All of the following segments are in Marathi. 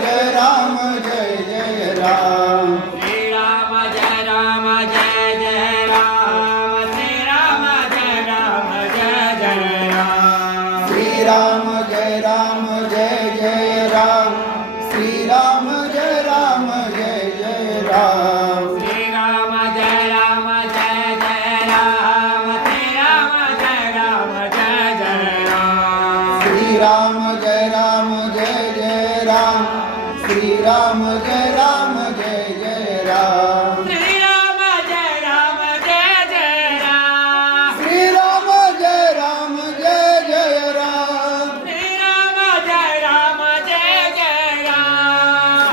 जय राम जय जय राम श्री राम जय राम जय जय राम श्री राम जय राम जय जय राम श्री राम जय राम जय जय राम श्री राम जय राम जय जय राम श्री राम जय राम जय जय राम श्री राम जय राम जय जय राम श्री राम जय राम जय जय राम श्री राम जय राम जय जय राम श्री राम जय राम जय जय राम श्री राम जय राम जय जय राम श्री राम जय राम जय जय राम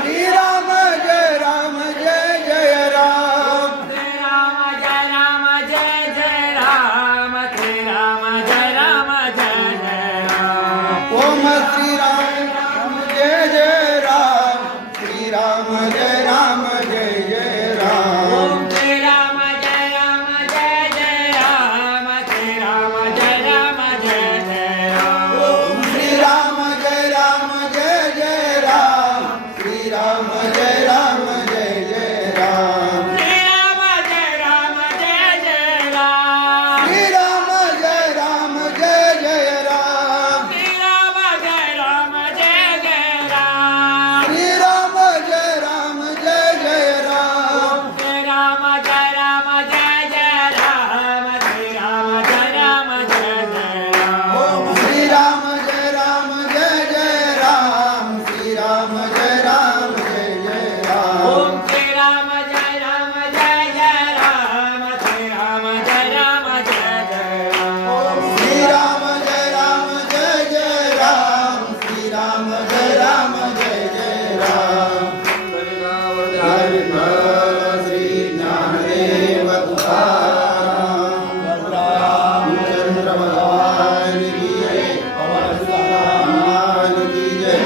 श्री राम जय राम जय जय राम श्री राम जय राम जय जय राम श्री राम जय राम जय जय राम ओम श्री राम जय जय राम श्री राम जय राम जय जय राम ओम श्री राम जय राम जय जय राम श्री राम जय राम जय जय राम ओम श्री राम जय राम जय जय राम श्री राम जय राम जय जय राम श्री राम जय राम जय जय राम श्री राम जय राम जय जय राम श्री राम जय राम जय जय राम श्री राम जय राम जय जय राम श्री राम जय राम जय जय राम श्री राम जय राम जय जय राम ओम श्री राम जय राम जय जय राम श्री राम जय राम जय जय राम ओम श्री राम जय राम जय जय राम श्री राम जय राम जय जय राम ओम श्री राम जय राम जय जय राम श्री राम जय राम जय जय राम श्री ज्ञानदेव तुकाराम रामचंद्र भगवान की जय हनुमान की जय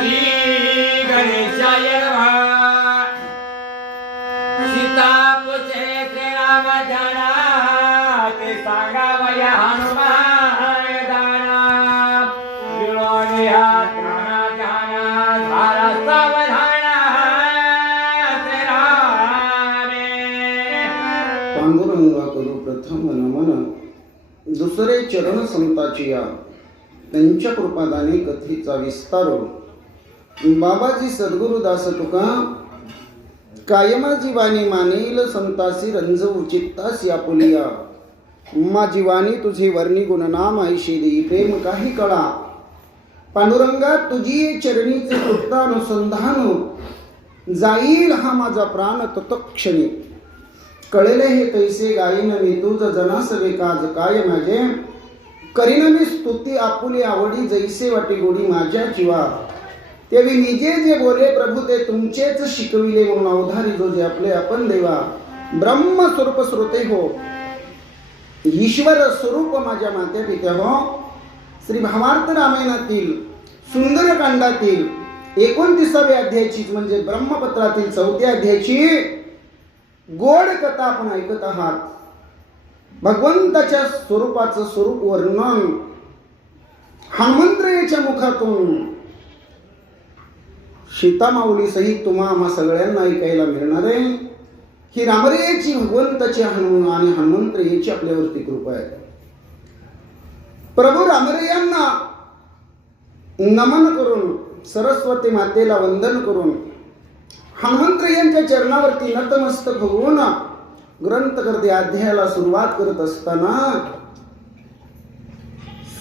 श्री गणेशाय नमः सीता पुसे श्री राम जाना ते सांगावया हनुमान दाना विरोणी हात ज्ञाना ज्ञाना धारा सावधाना श्री रामे पांडुरंगा करू प्रथम नमन दुसरे चरण संताची या त्यांच्या कृपादाने कथेचा विस्तार बाबाजी सद्गुरुदास तुका कायमाची वाणी मानेल संतासी रंज उचित्तासी आपुलिया माझी वाणी तुझे वर्णी गुणनाम ऐशी देई प्रेम काही कळा पांडुरंगा तुझी चरणीचे कृतानुसंधान जाईल हा माझा प्राण तत्क्षणी कळले हे तैसे गाईन मी तुझ जनासवे काज काय माझे करीन मी स्तुती आपुली आवडी जैसे वाटी गोडी माझ्या जीवा तेवी निजे जे बोले प्रभू ते तुमचेच शिकविले म्हणून अवधारी जो जे आपले आपण देवा ब्रह्म स्वरूप श्रोते हो ईश्वर स्वरूप माझ्या माते पित्या हो श्री भावार्थ रामायणातील सुंदरकांडातील 29व्या अध्यायाची म्हणजे ब्रह्मपत्रातील 4थ्या अध्यायाची गोड कथा आपण ऐकत आहात. भगवंताच्या स्वरूपाचं स्वरूप वर्णन हनुमंतरायाच्या मुखातून सीतामाऊली सहित तुम्हा आम्हा सगळ्यांना ऐकायला मिळणार आहे. ही रामरायाची भगवंताची आणि हनुमंतरायाची आपल्यावरती कृपा आहे. प्रभू रामरायांना नमन करून सरस्वती मातेला वंदन करून हनुमंतरायांच्या चरणावरती नतमस्तक होऊन ग्रंथकर्ते अध्यायाला सुरुवात करत असताना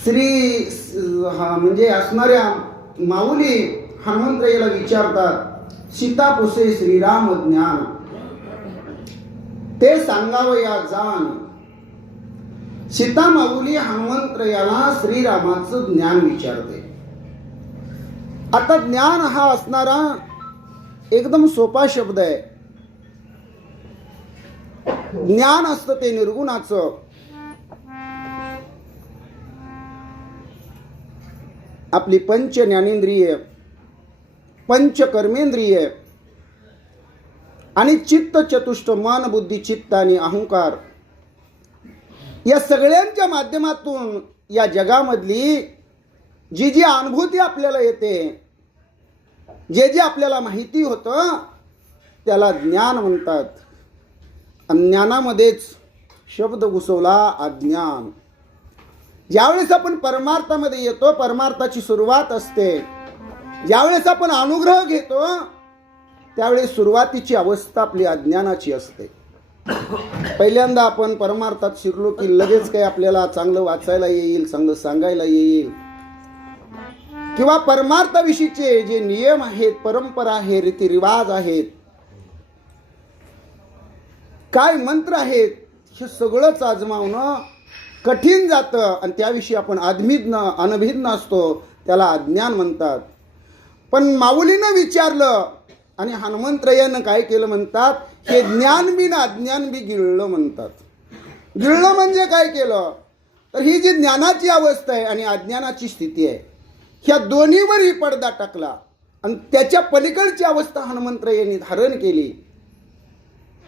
श्री म्हणजे असणाऱ्या माऊली हनुमंतरायाला विचारतात, सीता पुसे श्रीराम ज्ञान ते सांगावया जाण. सीता माऊली हनुमंतरायाला श्रीरामाचं ज्ञान विचारते. आता ज्ञान हा असणारा एकदम सोपा शब्द आहे. ज्ञान असतं ते निर्गुणाचं. आपली पंच ज्ञानेंद्रिय, पंच कर्मेंद्रिय आणि चित्त चतुष्ट मन बुद्धी चित्त आणि अहंकार या सगळ्यांच्या माध्यमातून या जगामधली जी जी अनुभूती आपल्याला येते, जे जे आपल्याला माहिती होतं त्याला ज्ञान म्हणतात. अज्ञानामध्येच शब्द घुसवला अज्ञान. ज्यावेळेस आपण परमार्थामध्ये येतो, परमार्थाची सुरुवात असते, ज्यावेळेस आपण अनुग्रह घेतो त्यावेळेस सुरुवातीची अवस्था आपली अज्ञानाची असते. पहिल्यांदा आपण परमार्थात शिरलो की लगेच काही आपल्याला चांगलं वाचायला येईल, चांगलं सांगायला येईल, किंवा परमार्थाविषयीचे जे नियम आहेत, परंपरा आहे, रीतिरिवाज आहेत, काय मंत्र आहेत, हे सगळंच आजमावणं कठीण जातं आणि त्याविषयी आपण अनभिज्ञ असतो, त्याला अज्ञान म्हणतात. पण माऊलीनं विचारलं आणि हनुमंतरायानं काय केलं म्हणतात, हे ज्ञान बी ना अज्ञान बी गिळलं म्हणतात. गिळलं म्हणजे काय केलं तर ही जी ज्ञानाची अवस्था आहे आणि अज्ञानाची स्थिती आहे, ह्या दोन्हीवरही पडदा टाकला आणि त्याच्या पलीकडची अवस्था हनुमंतरायांनी धारण केली.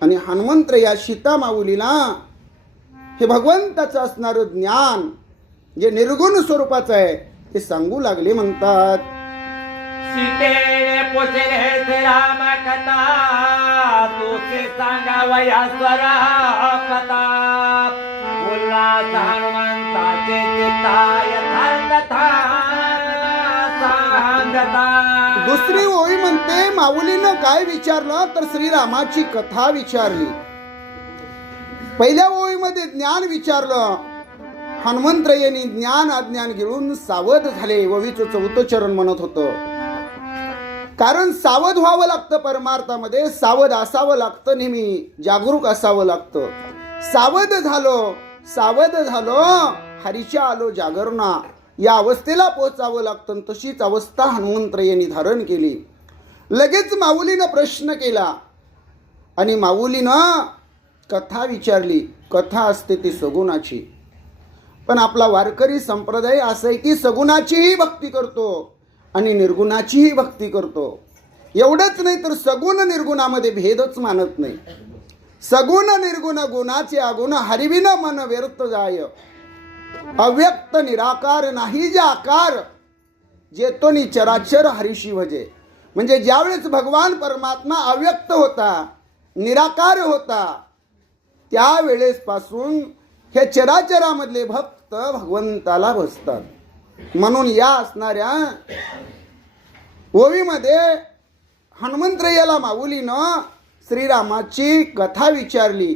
आणि हनुमंतराया सीता माऊलीला हे भगवंताचं असणारं ज्ञान जे निर्गुण स्वरूपाचं आहे ते सांगू लागले. म्हणतात, सीतेने पोचले राम कथा, तुझे सांगावया स्वरा कथा, उल्हास हनुमंताचे चित्ता यथार्थता सांगता. दुसरी ओळी म्हणते, माऊलीनं काय विचारलं तर श्रीरामाची कथा विचारली. पहिल्या ओळीमध्ये ज्ञान विचारलं, हनुमंतरायांनी ज्ञान अज्ञान गिळून सावध झाले. ववीचं 4थं चरण म्हणत होतं. कारण सावध व्हावं लागतं, परमार्थामध्ये सावध असावं लागतं, नेहमी जागरूक असावं लागतं. सावध झालो हरीच्या आलो जागरणा या अवस्थेला पोहोचावं लागतं. तशीच अवस्था हनुमंतरायांनी धारण केली. लगेच माऊलीनं प्रश्न केला आणि माऊलीनं कथा विचारली. कथा असते ती सगुणाची, पण आपला वारकरी संप्रदाय असं आहे की सगुणाचीही भक्ती करतो आणि निर्गुणाचीही भक्ती करतो. एवढंच नाही तर सगुण निर्गुणामध्ये भेदच मानत नाही. सगुण निर्गुण गुणाचे अगुण हरिविन मन व्यर्थ जाय, अव्यक्त निराकार नाही जे आकार, जेतोनी चराचर हरिशी भजे. म्हणजे ज्यावेळेस भगवान परमात्मा अव्यक्त होता, निराकार होता, त्यावेळेस पासून हे चराचरामधले भक्त भगवंताला भजतात. म्हणून या असणाऱ्या ओवीमध्ये हनुमंतरायाला माऊलीनं श्रीरामाची कथा विचारली,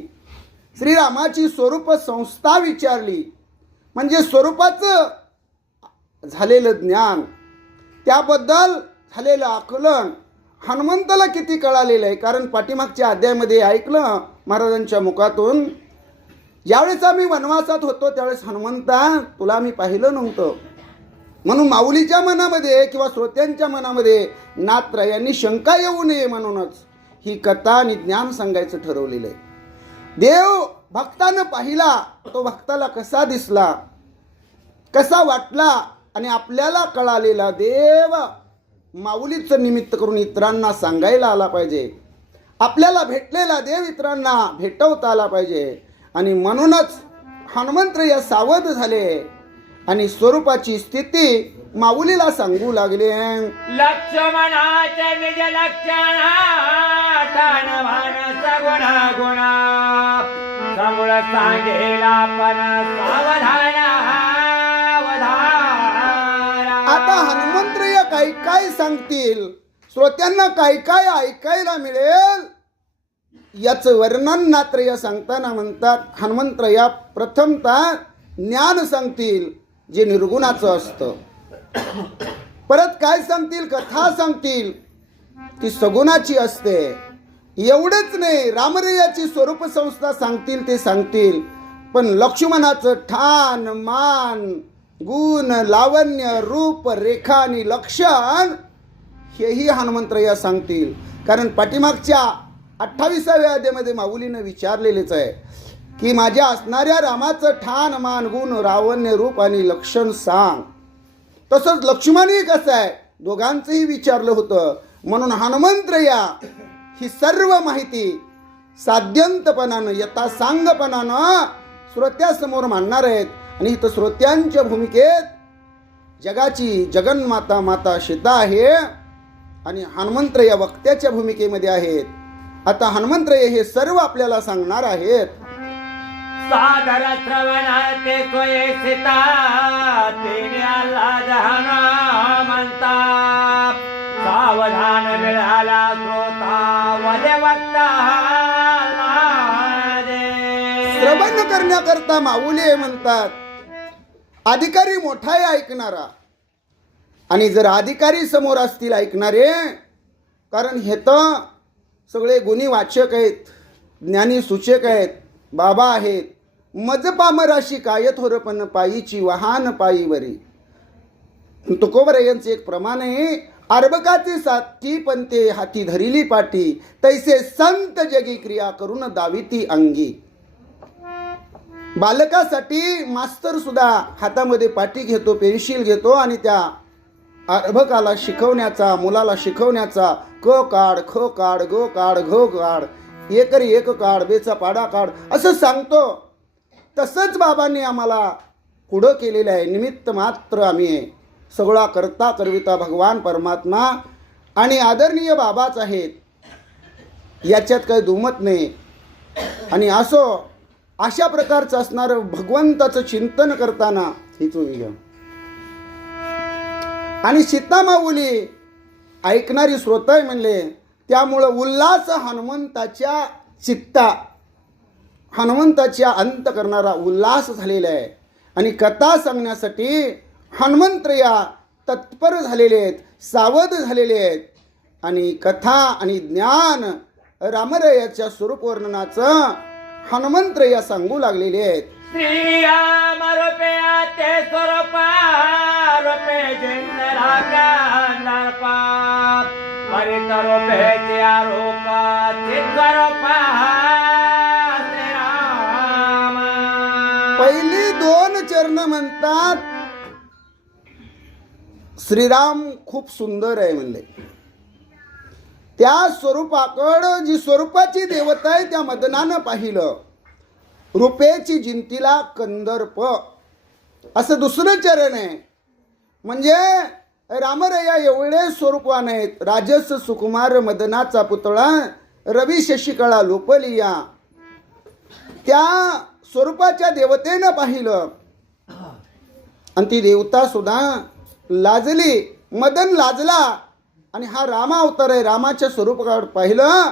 श्रीरामाची स्वरूप संस्था विचारली. म्हणजे स्वरूपाचं झालेलं ज्ञान, त्याबद्दल झालेलं आकलन हनुमंताला किती कळालेलं आहे. कारण पाठीमागच्या अध्यायामध्ये ऐकलं महाराजांच्या मुखातून, ज्यावेळेस आम्ही वनवासात होतो त्यावेळेस हनुमंता तुला मी पाहिलं नव्हतं. म्हणून माऊलीच्या मनामध्ये किंवा श्रोत्यांच्या मनामध्ये नाथरायांनी शंका येऊ नये म्हणूनच ही कथा आणि ज्ञान सांगायचं ठरवलेलं आहे. देव भक्तानं पाहिला, तो भक्ताला कसा दिसला, कसा वाटला आणि आपल्याला कळालेला देव माऊलीचं निमित्त करून इतरांना सांगायला आला पाहिजे. आपल्याला भेटलेला देव इतरांना भेटवता आला पाहिजे. आणि म्हणूनच हनुमंतराय सावध झाले आणि स्वरूपाची स्थिती माऊलीला सांगू लागले. लक्ष्मणाचे निज लक्षणा ठाण भान सगुणा गुणा, समूळ सांगेला पण सावधाना वधारा. आता हनुमंतराय काय काय सांगतील, श्रोत्यांना काय काय ऐकायला मिळेल याचं वर्णन नाथराय सांगताना म्हणतात, हनुमंतराय प्रथमतः ज्ञान सांगतील जे निर्गुणाचं असतं. परत काय सांगतील, कथा सांगतील ती सगुणाची असते. एवढंच नाही, रामरायाची स्वरूप संस्था सांगतील ते सांगतील, पण लक्ष्मणाचं ठाण मान गुण लावण्य रूप रेखा आणि लक्षण हेही हनुमंतराय सांगतील. कारण पाठीमागच्या 28व्या अध्यायामध्ये माऊलीनं विचारलेलेच आहे की माझ्या असणाऱ्या रामाचं ठाण मान गुण लावण्य रूप आणि लक्षण सांग. तसंच लक्ष्मणही कसं आहे, दोघांचंही विचारलं होतं. म्हणून हनुमंतराया ही सर्व माहिती साध्यंतपणानं यथासांगपणानं श्रोत्यासमोर मांडणार आहेत. आणि इथं श्रोत्यांच्या भूमिकेत जगाची जगन्माता माता सीता आहे आणि हनुमंतराया वक्त्याच्या भूमिकेमध्ये आहेत. आता हनुमंतराय हे सर्व आपल्याला सांगणार आहेत. सादर श्रवणाते सोये सीता तिने आला जहान म्हणता सावधान मिळाला श्रोता वदे वक्ता श्रवण करण्याकरता माऊली म्हणतात. अधिकारी मोठा आहे ऐकणारा. आणि जर अधिकारी समोर असतील ऐकणारे, कारण हे तर सगळे गुणी वाचक आहेत, ज्ञानी सूचक आहेत, बाबा आहेत. मज पामराशी काय थोरपण पायीची वाहन पायीवरी. तुकोबर यांचे एक प्रमाण आहे. अर्भकाचे साथी पण ते हाती धरिली पाटी, तैसे संत जगी क्रिया करून दाविती अंगी. बालकासाठी मास्तर सुद्धा हातामध्ये पाटी घेतो, पेन्सिल घेतो आणि त्या अर्भकाला शिकवण्याचा, मुलाला शिकवण्याचा क काढ, ख काढ, ग काढ, घ काढ, एकरी एक काढ, बेचा पाडा काढ असं सांगतो. तसंच बाबांनी आम्हाला पुढं केलेलं आहे. निमित्त मात्र आम्ही आहे. सगळा करता करविता भगवान परमात्मा आणि आदरणीय बाबाच आहेत, याच्यात काही दुमत नाही. आणि असो अशा प्रकारचं असणारं भगवंताचं चिंतन करताना ही तुम्ही घ्या. आणि सीता माऊली ऐकणारी श्रोता म्हणले, त्यामुळं उल्हास हनुमंताच्या चित्ता, हनुमंताच्या अंत करणारा उल्हास झालेला आहे. आणि कथा सांगण्यासाठी हनुमंतराया तत्पर झालेले आहेत, सावध झालेले आहेत. आणि कथा आणि ज्ञान रामरायाच्या स्वरूप वर्णनाचं हनुमंतराया सांगू लागलेले आहेत. श्रीराम रूपे ते स्वरूपा रूपे जिंदरा गांधर्पा हरित रूपे त्या रूपा चित्तरूपा श्रीराम. पहिली दोन चरण म्हणतात श्रीराम खूप सुंदर आहे म्हणले. त्या स्वरूपाकडं जी स्वरूपाची देवता आहे त्या मदनानं पाहिलं. रूपेची जिंतीला कंदर्प असं दुसरं चरण आहे. म्हणजे रामरया एवढे स्वरूपवान आहेत. राजस सुकुमार मदनाचा पुतळा रवी शशिकळा लोपलिया. त्या स्वरूपाच्या देवतेनं पाहिलं आणि ती देवता सुद्धा लाजली. मदन लाजला आणि हा रामा अवतार आहे, रामाच्या स्वरूपाकडे पाहिलं.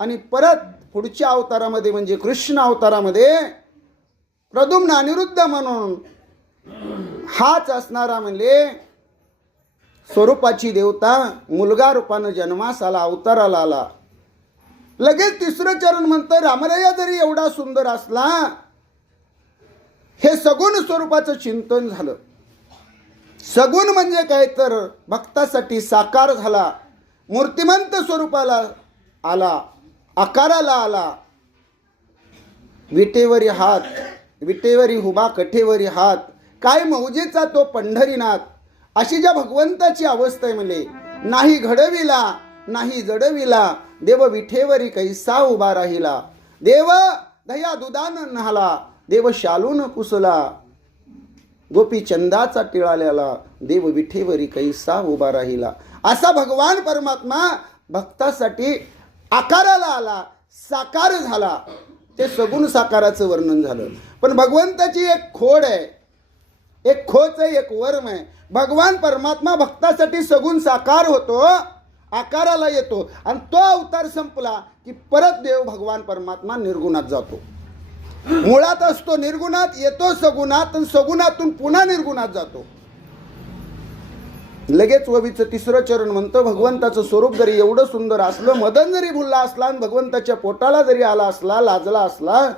आणि परत पुढच्या अवतारामध्ये म्हणजे कृष्ण अवतारामध्ये प्रद्युम्न अनिरुद्ध म्हणून हाच असणारा म्हणजे स्वरूपाची देवता मुलगा रूपानं जन्मास आला, अवताराला आला. लगेच तिसरं चरण म्हणतं रामराया जरी एवढा सुंदर असला, हे सगुण स्वरूपाचं चिंतन झालं. सगुण म्हणजे काय तर भक्तासाठी साकार झाला, मूर्तिमंत स्वरूपाला आला, आकाराला आला. विटेवरी हात, विटेवरी हुबा कठेवरी हात, काय मौजेचा तो पंढरीनाथ. अशी ज्या भगवंताची अवस्था आहे म्हणजे नाही घडविला नाही जडविला, देव विठेवरी कैसा उभा राहिला. देव दया दुधान न्हाला, देव शालून पुसला, गोपी चंदाचा टिळाल्याला, देव विठेवरी कैसा उभा राहिला. असा भगवान परमात्मा भक्तासाठी आकाराला आला, साकार झाला. ते सगुण साकाराचं वर्णन झालं. पण भगवंताची एक खोड आहे, एक खोच आहे, एक वर्म आहे. भगवान परमात्मा भक्तासाठी सगुण साकार होतो, आकाराला येतो. आणि तो अवतार संपला की परत देव भगवान परमात्मा निर्गुणात जातो. मुळात असतो निर्गुणात, येतो सगुणात आणि सगुणातून पुन्हा निर्गुणात जातो. लगेच ववीचं तिसरं चरण म्हणतं भगवंताचं स्वरूप जरी एवढं सुंदर असलं, मदन जरी भुलला असला आणि भगवंताच्या पोटाला जरी आला असला, लाजला असला,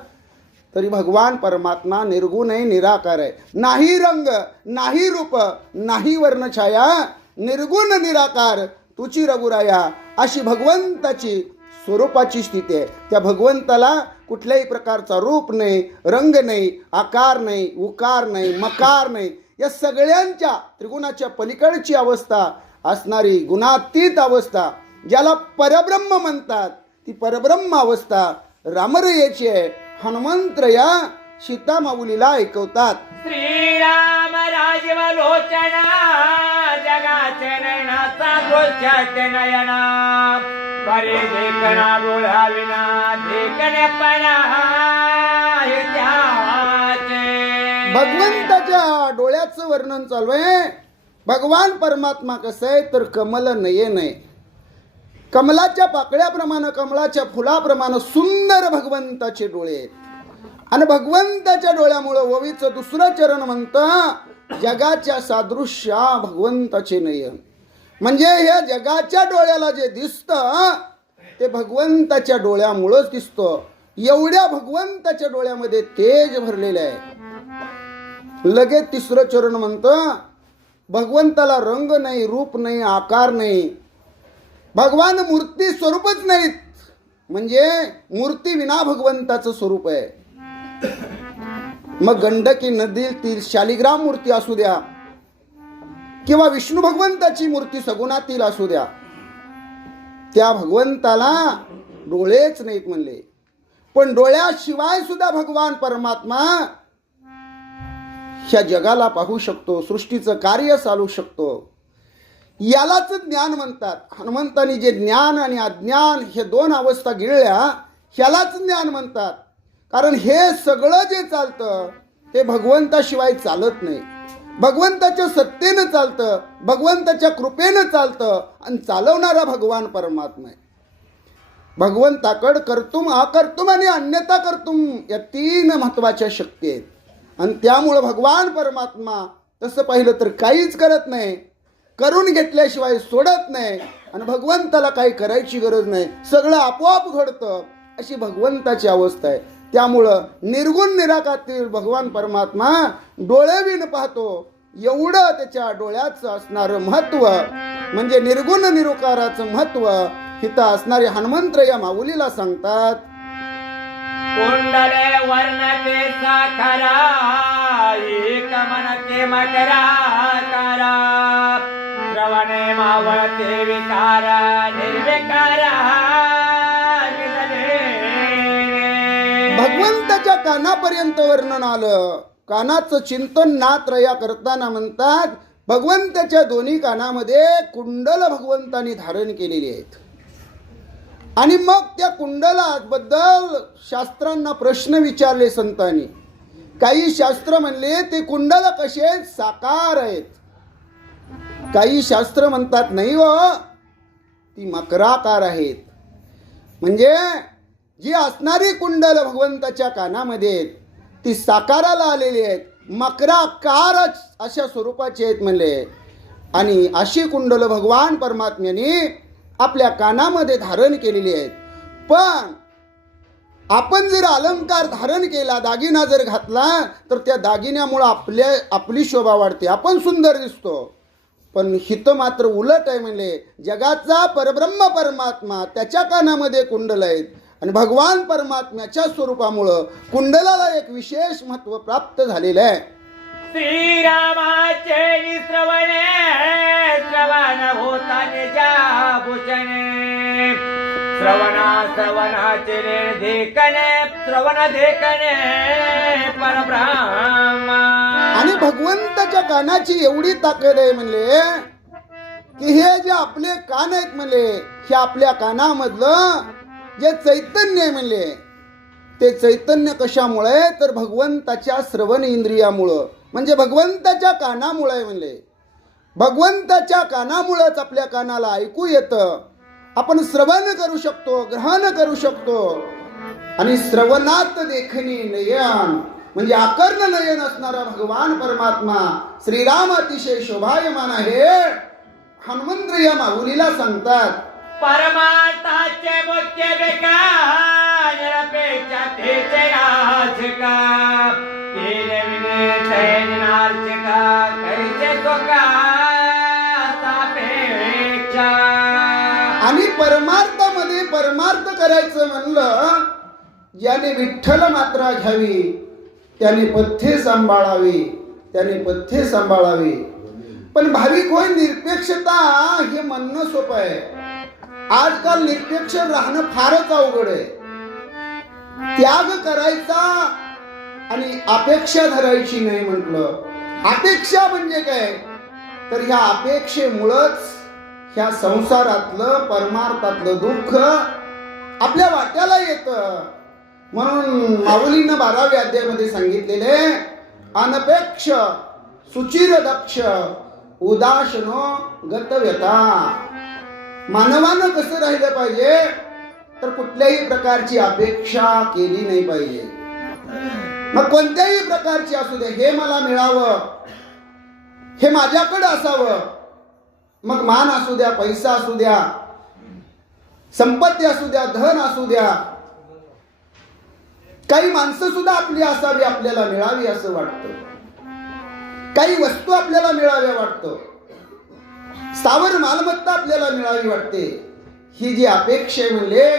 तरी भगवान परमात्मा निर्गुण आहे, निराकार आहे. नाही रंग, नाही रूप, नाही वर्णछाया, निर्गुण निराकार तुची रघुराया. अशी भगवंताची स्वरूपाची स्थिती आहे. त्या भगवंताला कुठल्याही प्रकारचा रूप नाही, रंग नाही, आकार नाही, उकार नाही, मकार नाही, या सगळ्यांच्या त्रिगुणाच्या पलीकडची अवस्था असणारी गुणातीत अवस्था ज्याला परब्रह्म म्हणतात, ती परब्रह्म अवस्था रामरयेची आहे. हनुमंतरया सीता माऊलीला ऐकवतात. श्रीराम राजवलोचना जगाचे नयनाचा दृश्याचे नयना परे देखना डोळ्या विना देखणेपणा हे त्याचे. भगवंताच्या डोळ्याचं वर्णन चालू आहे. भगवान परमात्मा कसं आहे तर कमल नयन आहे. कमलाच्या पाकळ्याप्रमाणे, कमळाच्या फुलाप्रमाणे सुंदर भगवंताचे डोळे आहेत. आणि भगवंताच्या डोळ्यामुळं ओवीचं दुसरं चरण म्हणतं जगाच्या सादृश्या भगवंताचे नयन. म्हणजे हे जगाच्या डोळ्याला जे दिसतं ते भगवंताच्या डोळ्यामुळंच दिसतं. एवढ्या भगवंताच्या डोळ्यामध्ये तेज भरलेलं आहे. लगेच तिसरं चरण म्हणतं भगवंताला रंग नाही, रूप नाही, आकार नाही. भगवान मूर्ती स्वरूपच नाहीत. म्हणजे मूर्ती विना भगवंताचं स्वरूप आहे. मग गंडकी नदीतील शालिग्राम मूर्ती असू द्या किंवा विष्णू भगवंताची मूर्ती सगुणातील असू द्या, त्या भगवंताला डोळेच नाहीत म्हणले. पण डोळ्याशिवाय सुद्धा भगवान परमात्मा ह्या जगाला पाहू शकतो, सृष्टीचं कार्य चालू शकतो. यालाच ज्ञान म्हणतात. हनुमंतांनी जे ज्ञान आणि अज्ञान हे दोन अवस्था गिळल्या, ह्यालाच ज्ञान म्हणतात. कारण हे सगळं जे चालतं ते भगवंताशिवाय चालत नाही. भगवंताच्या सत्तेनं चालतं, भगवंताच्या कृपेनं चालतं आणि चालवणारा भगवान परमात्मा आहे. भगवंताकडं कर्तुम, अकर्तुम आणि अन्यथा कर्तुम या तीन महत्वाच्या शक्ती आहेत. आणि त्यामुळं भगवान परमात्मा तसं पाहिलं तर काहीच करत नाही, करून घेतल्याशिवाय सोडत नाही. आणि भगवंताला काही करायची गरज नाही, सगळं आपोआप घडतं, अशी भगवंताची अवस्था आहे. त्यामुळं निर्गुण निराकारातील भगवान परमात्मा डोळे विण पाहतो. एवढं त्याच्या डोळ्याचं असणारं महत्व म्हणजे निर्गुण निरुकाराचं महत्व हिथं असणारे हनुमंतराया माऊलीला सांगतात. कुंडले वर्णते साखरा एक मनते मकरा करा श्रवणे मावळते विकारा निर्विकारा. भगवंताच्या कानापर्यंत वर्णन आलं. कानाचं चिंतन नात्रया करताना म्हणतात भगवंताच्या दोन्ही कानामध्ये कुंडल भगवंतानी धारण केलेली आहेत. आणि मग त्या कुंडलाबद्दल शास्त्रांना प्रश्न विचारले संतांनी. काही शास्त्र म्हणले ते कुंडल कसे आहेत, साकार आहेत. काही शास्त्र म्हणतात नाही हो, ती मकराकार आहेत. म्हणजे जी असणारी कुंडल भगवंताच्या कानामध्ये आहेत ती साकाराला आलेली आहेत, मकराकार अशा स्वरूपाची आहेत म्हणले. आणि अशी कुंडल भगवान परमात्म्याने आपल्या कानामध्ये धारण केलेली आहेत. पण आपण जर अलंकार धारण केला, दागिना जर घातला तर त्या दागिन्यामुळं आपली शोभा वाढते, आपण सुंदर दिसतो. पण हित मात्र उलट आहे म्हणले. जगाचा परब्रह्म परमात्मा त्याच्या कानामध्ये कुंडल आहेत आणि भगवान परमात्म्याच्या स्वरूपामुळं कुंडलाला एक विशेष महत्व प्राप्त झालेलं आहे. श्रीरामाचे श्रवणे श्रवण होता निजा भूषणे श्रवणाचे देखणे श्रवण देखणे परब्रह्म. आणि भगवंताच्या कानाची एवढी ताकद आहे म्हणले की हे जे आपले कान आहेत म्हणले, हे आपल्या कानामधलं जे चैतन्य आहे म्हणले, ते चैतन्य कशामुळे तर भगवंताच्या श्रवण इंद्रियामुळं, म्हणजे भगवंताच्या कानामुळे आहे म्हणले. भगवंताच्या कानामुळेच आपल्या कानाला ऐकू येतं, आपण श्रवण करू शकतो, ग्रहण करू शकतो. आणि श्रवणात देखणी नयन म्हणजे आकर्ण नयन असणारा भगवान परमात्मा श्रीराम अतिशय शोभायमान आहे. हनुमंतराया माऊलीला सांगतात परमार्थाचे मुख्य बेकार निरपेक्षा तेचे राजका तेरे विने तैनार्चका कैसे सोका सापेक्षा. आणि परमार्थामध्ये परमार्थ करायचं म्हणलं, ज्याने विठ्ठल मात्रा घ्यावी त्याने पथ्ये सांभाळावी, त्याने पथ्ये सांभाळावी. पण भाविक होय, निरपेक्षता हे म्हणणं सोपं आहे. आजकाल निरपेक्ष राहणं फारच अवघड आहे. त्याग करायचा आणि अपेक्षा धरायची नाही म्हटलं. अपेक्षा म्हणजे काय, तर ह्या अपेक्षेमुळंच ह्या संसारातलं परमार्थातलं दुःख आपल्या वाट्याला येतं. म्हणून माऊलीनं 12व्या अध्यायामध्ये सांगितलेले, अनपेक्ष सुचिर दक्ष उदासनो गतव्यता. मानवानं कसं राहिलं पाहिजे, तर कुठल्याही प्रकारची अपेक्षा केली नाही पाहिजे. मग कोणत्याही प्रकारची असू दे, हे मला मिळावं, हे माझ्याकडे असावं. मग मान असू द्या, पैसा असू द्या, संपत्ती असू द्या, धन असू द्या, काही माणसं सुद्धा आपली असावी, आपल्याला मिळावी असं वाटतं. काही वस्तू आपल्याला मिळाव्या वाटतं, स्थावर मालमत्ता आपल्याला मिळावी वाटते. ही जी अपेक्षा म्हणले,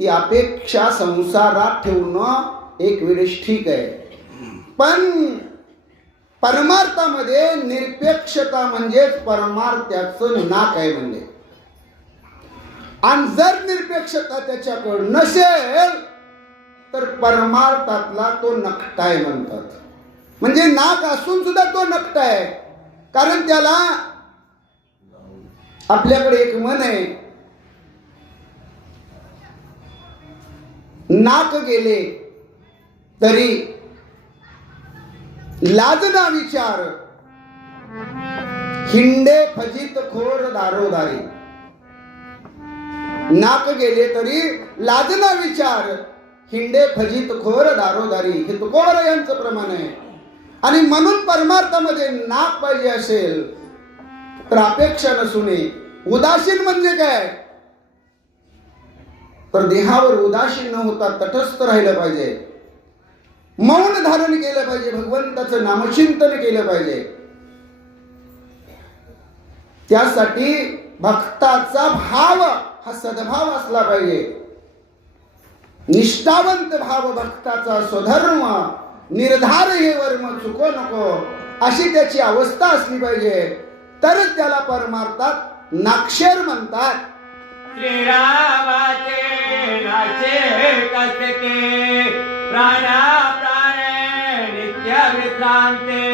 ती अपेक्षा संसारात ठेवणं एक वेळेस ठीक आहे. पण परमार्थामध्ये निरपेक्षता म्हणजेच परमार्थाचं नाक आहे म्हणजे. आणि जर निरपेक्षता त्याच्याकडे नसेल तर परमार्थातला तो नकटा आहे म्हणतात. म्हणजे नाक असून सुद्धा तो नकटा आहे. कारण त्याला आपल्याकडे एक मन आहे, नाक गेले तरी लाज ना विचार, हिंडे फजित खोर दारोदारी. नाक गेले तरी लाज ना विचार, हिंडे फजित खोर दारोदारी. हे तुकोबर यांचं प्रमाण आहे. आणि म्हणून परमार्थामध्ये नाक पाहिजे असेल तर अपेक्षा नसू नये. उदासीन म्हणजे काय, तर देहावर उदासीन न होता तटस्थ राहिलं पाहिजे. मौन धारण केलं पाहिजे, भगवंताचं नामचिंतन केलं पाहिजे. त्यासाठी भक्ताचा भाव हा सद्भाव असला पाहिजे. निष्ठावंत भाव भक्ताचा स्वधर्म, निर्धार हे वर्म चुको नको, अशी त्याची अवस्था असली पाहिजे. तरच त्याला परमार्थात नाक्षर म्हणतात. श्रीरामाचे नाचे कष्टके प्राणा प्राणे नित्य विश्रांते.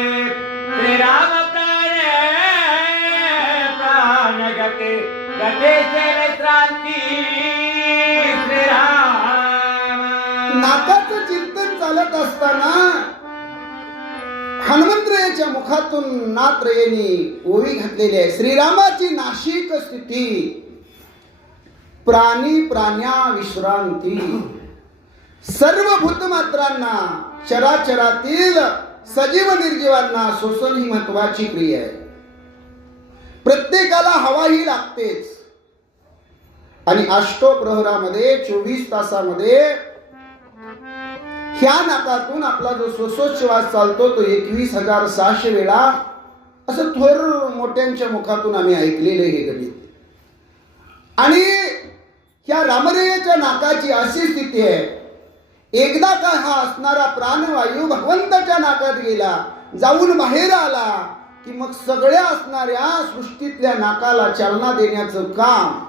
श्रीराम प्राणे प्राण गते गतेचे विश्रांती. श्रीराम. नाकाचं चिंतन चालत असताना हनुमंतरायाच्या मुखातून नात्रयेनी ओवी घातलेली आहे. श्रीरामाची नाशिक स्थिती, प्राणी प्राण्या विश्रांती. सर्व भूतमात्रांना, चराचरातील सजीव निर्जीवांना श्वसन ही महत्वाची क्रिया आहे. प्रत्येकाला हवा ही लागतेच. आणि अष्टप्रहरामध्ये 24 तासामध्ये ह्या नाकातून आपला जो श्वासोच्छवास चालतो तो 21,600 वेळा असं थोर मोठ्यांच्या मुखातून आम्ही ऐकलेले हे गणित. आणि ह्या रामरेयाच्या नाकाची अशी स्थिती आहे, एकदा का हा असणारा प्राणवायू भगवंताच्या नाकात गेला, जाऊन बाहेर आला की मग सगळ्या असणाऱ्या सृष्टीतल्या नाकाला चालना देण्याचं काम.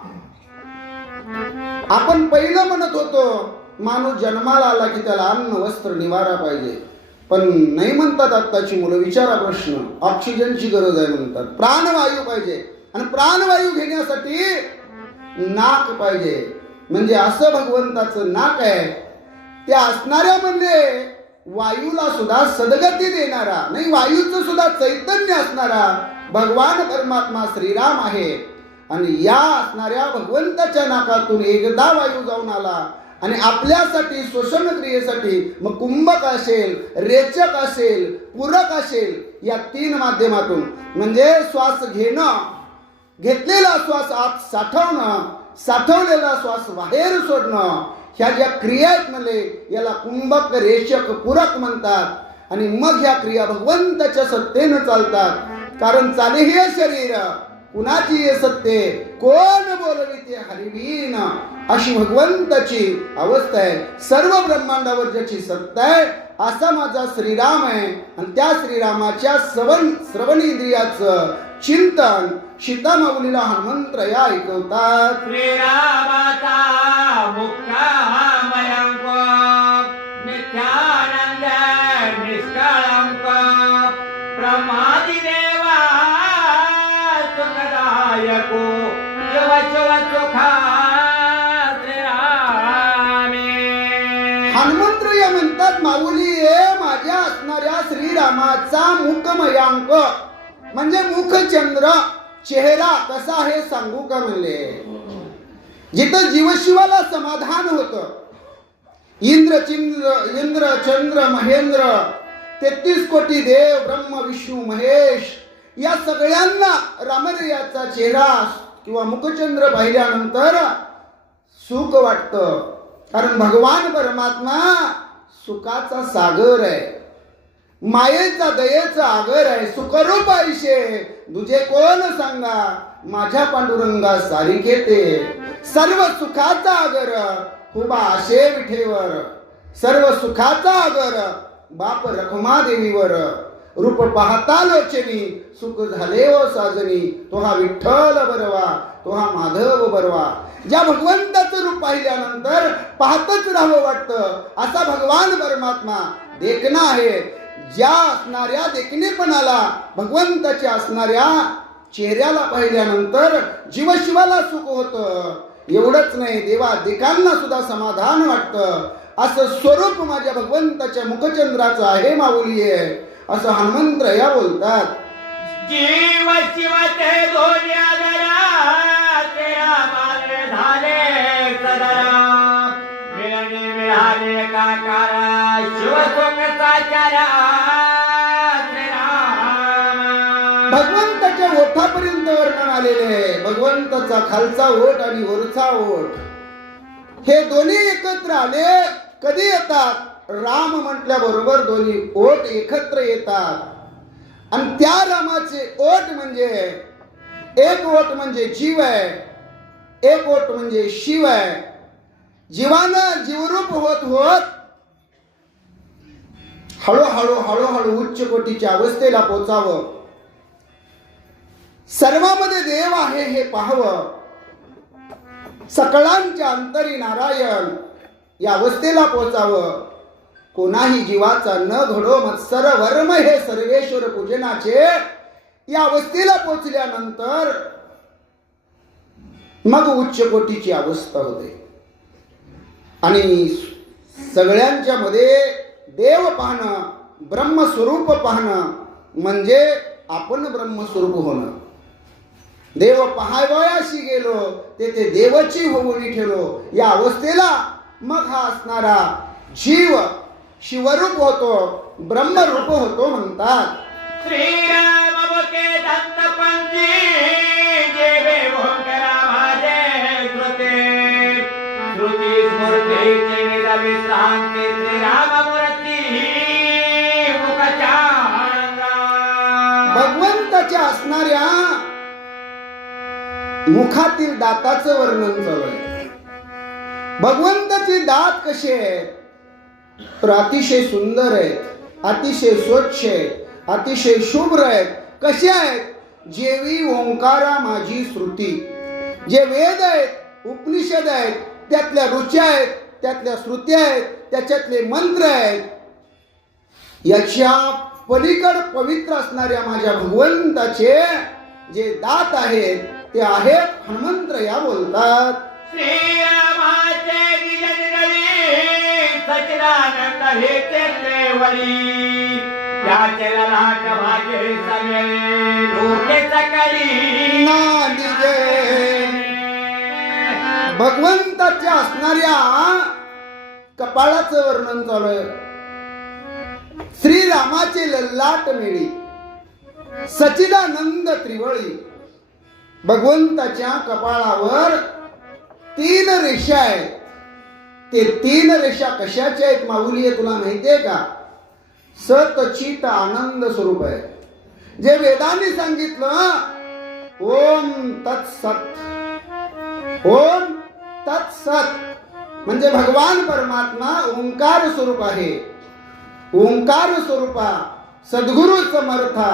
आपण पहिलं म्हणत होतो माणूस जन्माला आला की त्याला अन्न वस्त्र निवारा पाहिजे, पण नाही म्हणतात आत्ताची मुलं. विचारा प्रश्न, ऑक्सिजनची गरज आहे म्हणतात, प्राणवायू पाहिजे. आणि प्राणवायू घेण्यासाठी नाक पाहिजे. म्हणजे असं भगवंताचं नाक आहे, त्या असणाऱ्यामध्ये वायूला सुद्धा सद्गती देणारा, नाही वायूचं सुद्धा चैतन्य असणारा भगवान परमात्मा श्रीराम आहे. आणि या असणाऱ्या भगवंताच्या नाकातून एकदा वायू जाऊन आला आणि आपल्यासाठी श्वसन क्रियेसाठी मग कुंभक असेल, रेचक असेल, पूरक असेल, या 3 माध्यमातून म्हणजे श्वास घेणं, घेतलेला श्वास आत साठवणं, साठवलेला श्वास बाहेर सोडणं, ह्या ज्या क्रिया आहेत म्हणजे याला कुंभक, रेचक, पूरक म्हणतात. आणि मग ह्या क्रिया भगवंताच्या सत्तेनं चालतात. कारण चाले हे शरीर कुणाची ये सत्ते, कोण बोलविते हरिवीन. अशी भगवंताची अवस्था आहे. सर्व ब्रह्मांडावर ज्याची सत्ता आहे असा माझा श्रीराम आहे. आणि त्या श्रीरामाच्या श्रवण इंद्रियाचं चिंतन सीता माऊलीला हनुमंतराया ऐकवतात. श्रीरामाचा मुख्य मयंक नित्यानंद निष्कळंक प्रमादी देवा सुखदायको शिव शिव सुखा श्रीरामे. हनुमंतराया म्हणतात माऊली हे माझ्या असणाऱ्या श्रीरामाचा मुखमयांक म्हणजे मुखचंद्र चेहरा कसा आहे सांगू का म्हणले. जिथं जीवशिवाला समाधान होतं. इंद्र चंद्र महेंद्र 33 कोटी देव ब्रह्म विष्णू महेश या सगळ्यांना रामरयाचा चेहरा किंवा मुखचंद्र पाहिल्यानंतर सुख वाटतं. कारण भगवान परमात्मा सुखाचा सागर आहे, मायेचा दयेचा आगर आहे. सुखरूप आयुष्य तुझे कोण सांगा माझ्या पांडुरंगा सारिखे ते. सर्व सुखाचा आगर उभा आशे विठेवर. सर्व सुखाचा आगर बाप रखमा देवीवर. रूप पाहता लोचनी सुख झाले व साजनी. तो हा विठ्ठल बरवा तो हा माधव बरवा. ज्या भगवंताचं रूप पाहिल्यानंतर पाहतच राहावं वाटतं असा भगवान परमात्मा देखणा आहे. ज्या असणाऱ्या देखणेपणाला भगवंताच्या असणाऱ्या चेहऱ्याला पाहिल्यानंतर जीवशिवाला सुख होतं. एवढंच नाही देवा देखांना सुद्धा समाधान वाटतं. असं स्वरूप माझ्या भगवंताच्या मुखचंद्राचं आहे माऊली आहे असं हनुमंतराया बोलतात. जीव शिव ते दोन्या दया तेरा मारे झाले सदरा मिळणे मिळाले काकारा शिव सुख साचारा भगवंताच्या ओठापर्यंत वर्णन आलेले आहे. भगवंताचा खालचा ओठ आणि वरचा ओठ हे दोन्ही एकत्र आले. कधी येतात? राम म्हटल्याबरोबर दोन्ही ओठ एकत्र येतात. आणि त्या रामाचे ओठ म्हणजे एक ओठ म्हणजे जीव आहे, एक ओठ म्हणजे शिव आहे. जीवानं जीवरूप होत होत हळूहळू हळूहळू उच्च कोटीच्या अवस्थेला पोचावं. सर्वांमध्ये देव आहे हे पाहावं. सकळांच्या अंतरी नारायण या अवस्थेला पोचावं. कोणाही जीवाचा न घडो मत्सर वर्म हे सर्वेश्वर पूजनाचे या अवस्थेला पोचल्यानंतर मग उच्च कोटीची अवस्था होते. आणि सगळ्यांच्या मध्ये देव पाहणं ब्रह्मस्वरूप पाहणं म्हणजे आपण ब्रह्मस्वरूप होणं. देव पाहावयाशी गेलो तेथे देवची होऊन ठेलो. या अवस्थेला मग हा असणारा जीव शिवरूप होतो ब्रह्मरूप होतो म्हणतात. श्रीराम मुखे दत्त पंची जेवे भोंकरा माझे कृते श्रुती स्मृती निज विश्रांती श्रीराम मूर्ती मुखचंद्र. भगवंताच्या असणाऱ्या मुखातील दाताचं वर्णन चालू आहे. भगवंताचे दात कसे आहेत? तर अतिशय सुंदर आहेत, अतिशय स्वच्छ आहेत, अतिशय शुभ्र आहेत. कसे आहेत? जेवी ओंकारा माझी श्रुती. जे वेद आहेत उपनिषद आहेत त्यातल्या रुच्या आहेत, त्यातल्या श्रुत्या आहेत, त्याच्यातले मंत्र आहेत. याच्या पलीकड पवित्र असणाऱ्या माझ्या भगवंताचे जे दात आहेत ते आहेत हनुमंतराया बोलतात. श्रीरामाचे सचिदानंद हे ते वली त्याचे ललाट भागे सगळे लोके सकळी नांदिजे. भगवंताच्या असणाऱ्या कपाळाचं वर्णन चालू आहे. श्रीरामाचे ललाट मेळी सचिदानंद त्रिवळी. भगवंताच्या कपाळावर 3 रेषा आहेत. ते 3 रेषा कशाच्या आहेत माऊली तुला माहितीये का? सत चित आनंद स्वरूप आहे. जे वेदांनी सांगितलं ओम तत्सत ओम तत्सत म्हणजे भगवान परमात्मा ओंकार स्वरूप आहे. ओंकार स्वरूपा सद्गुरु समर्था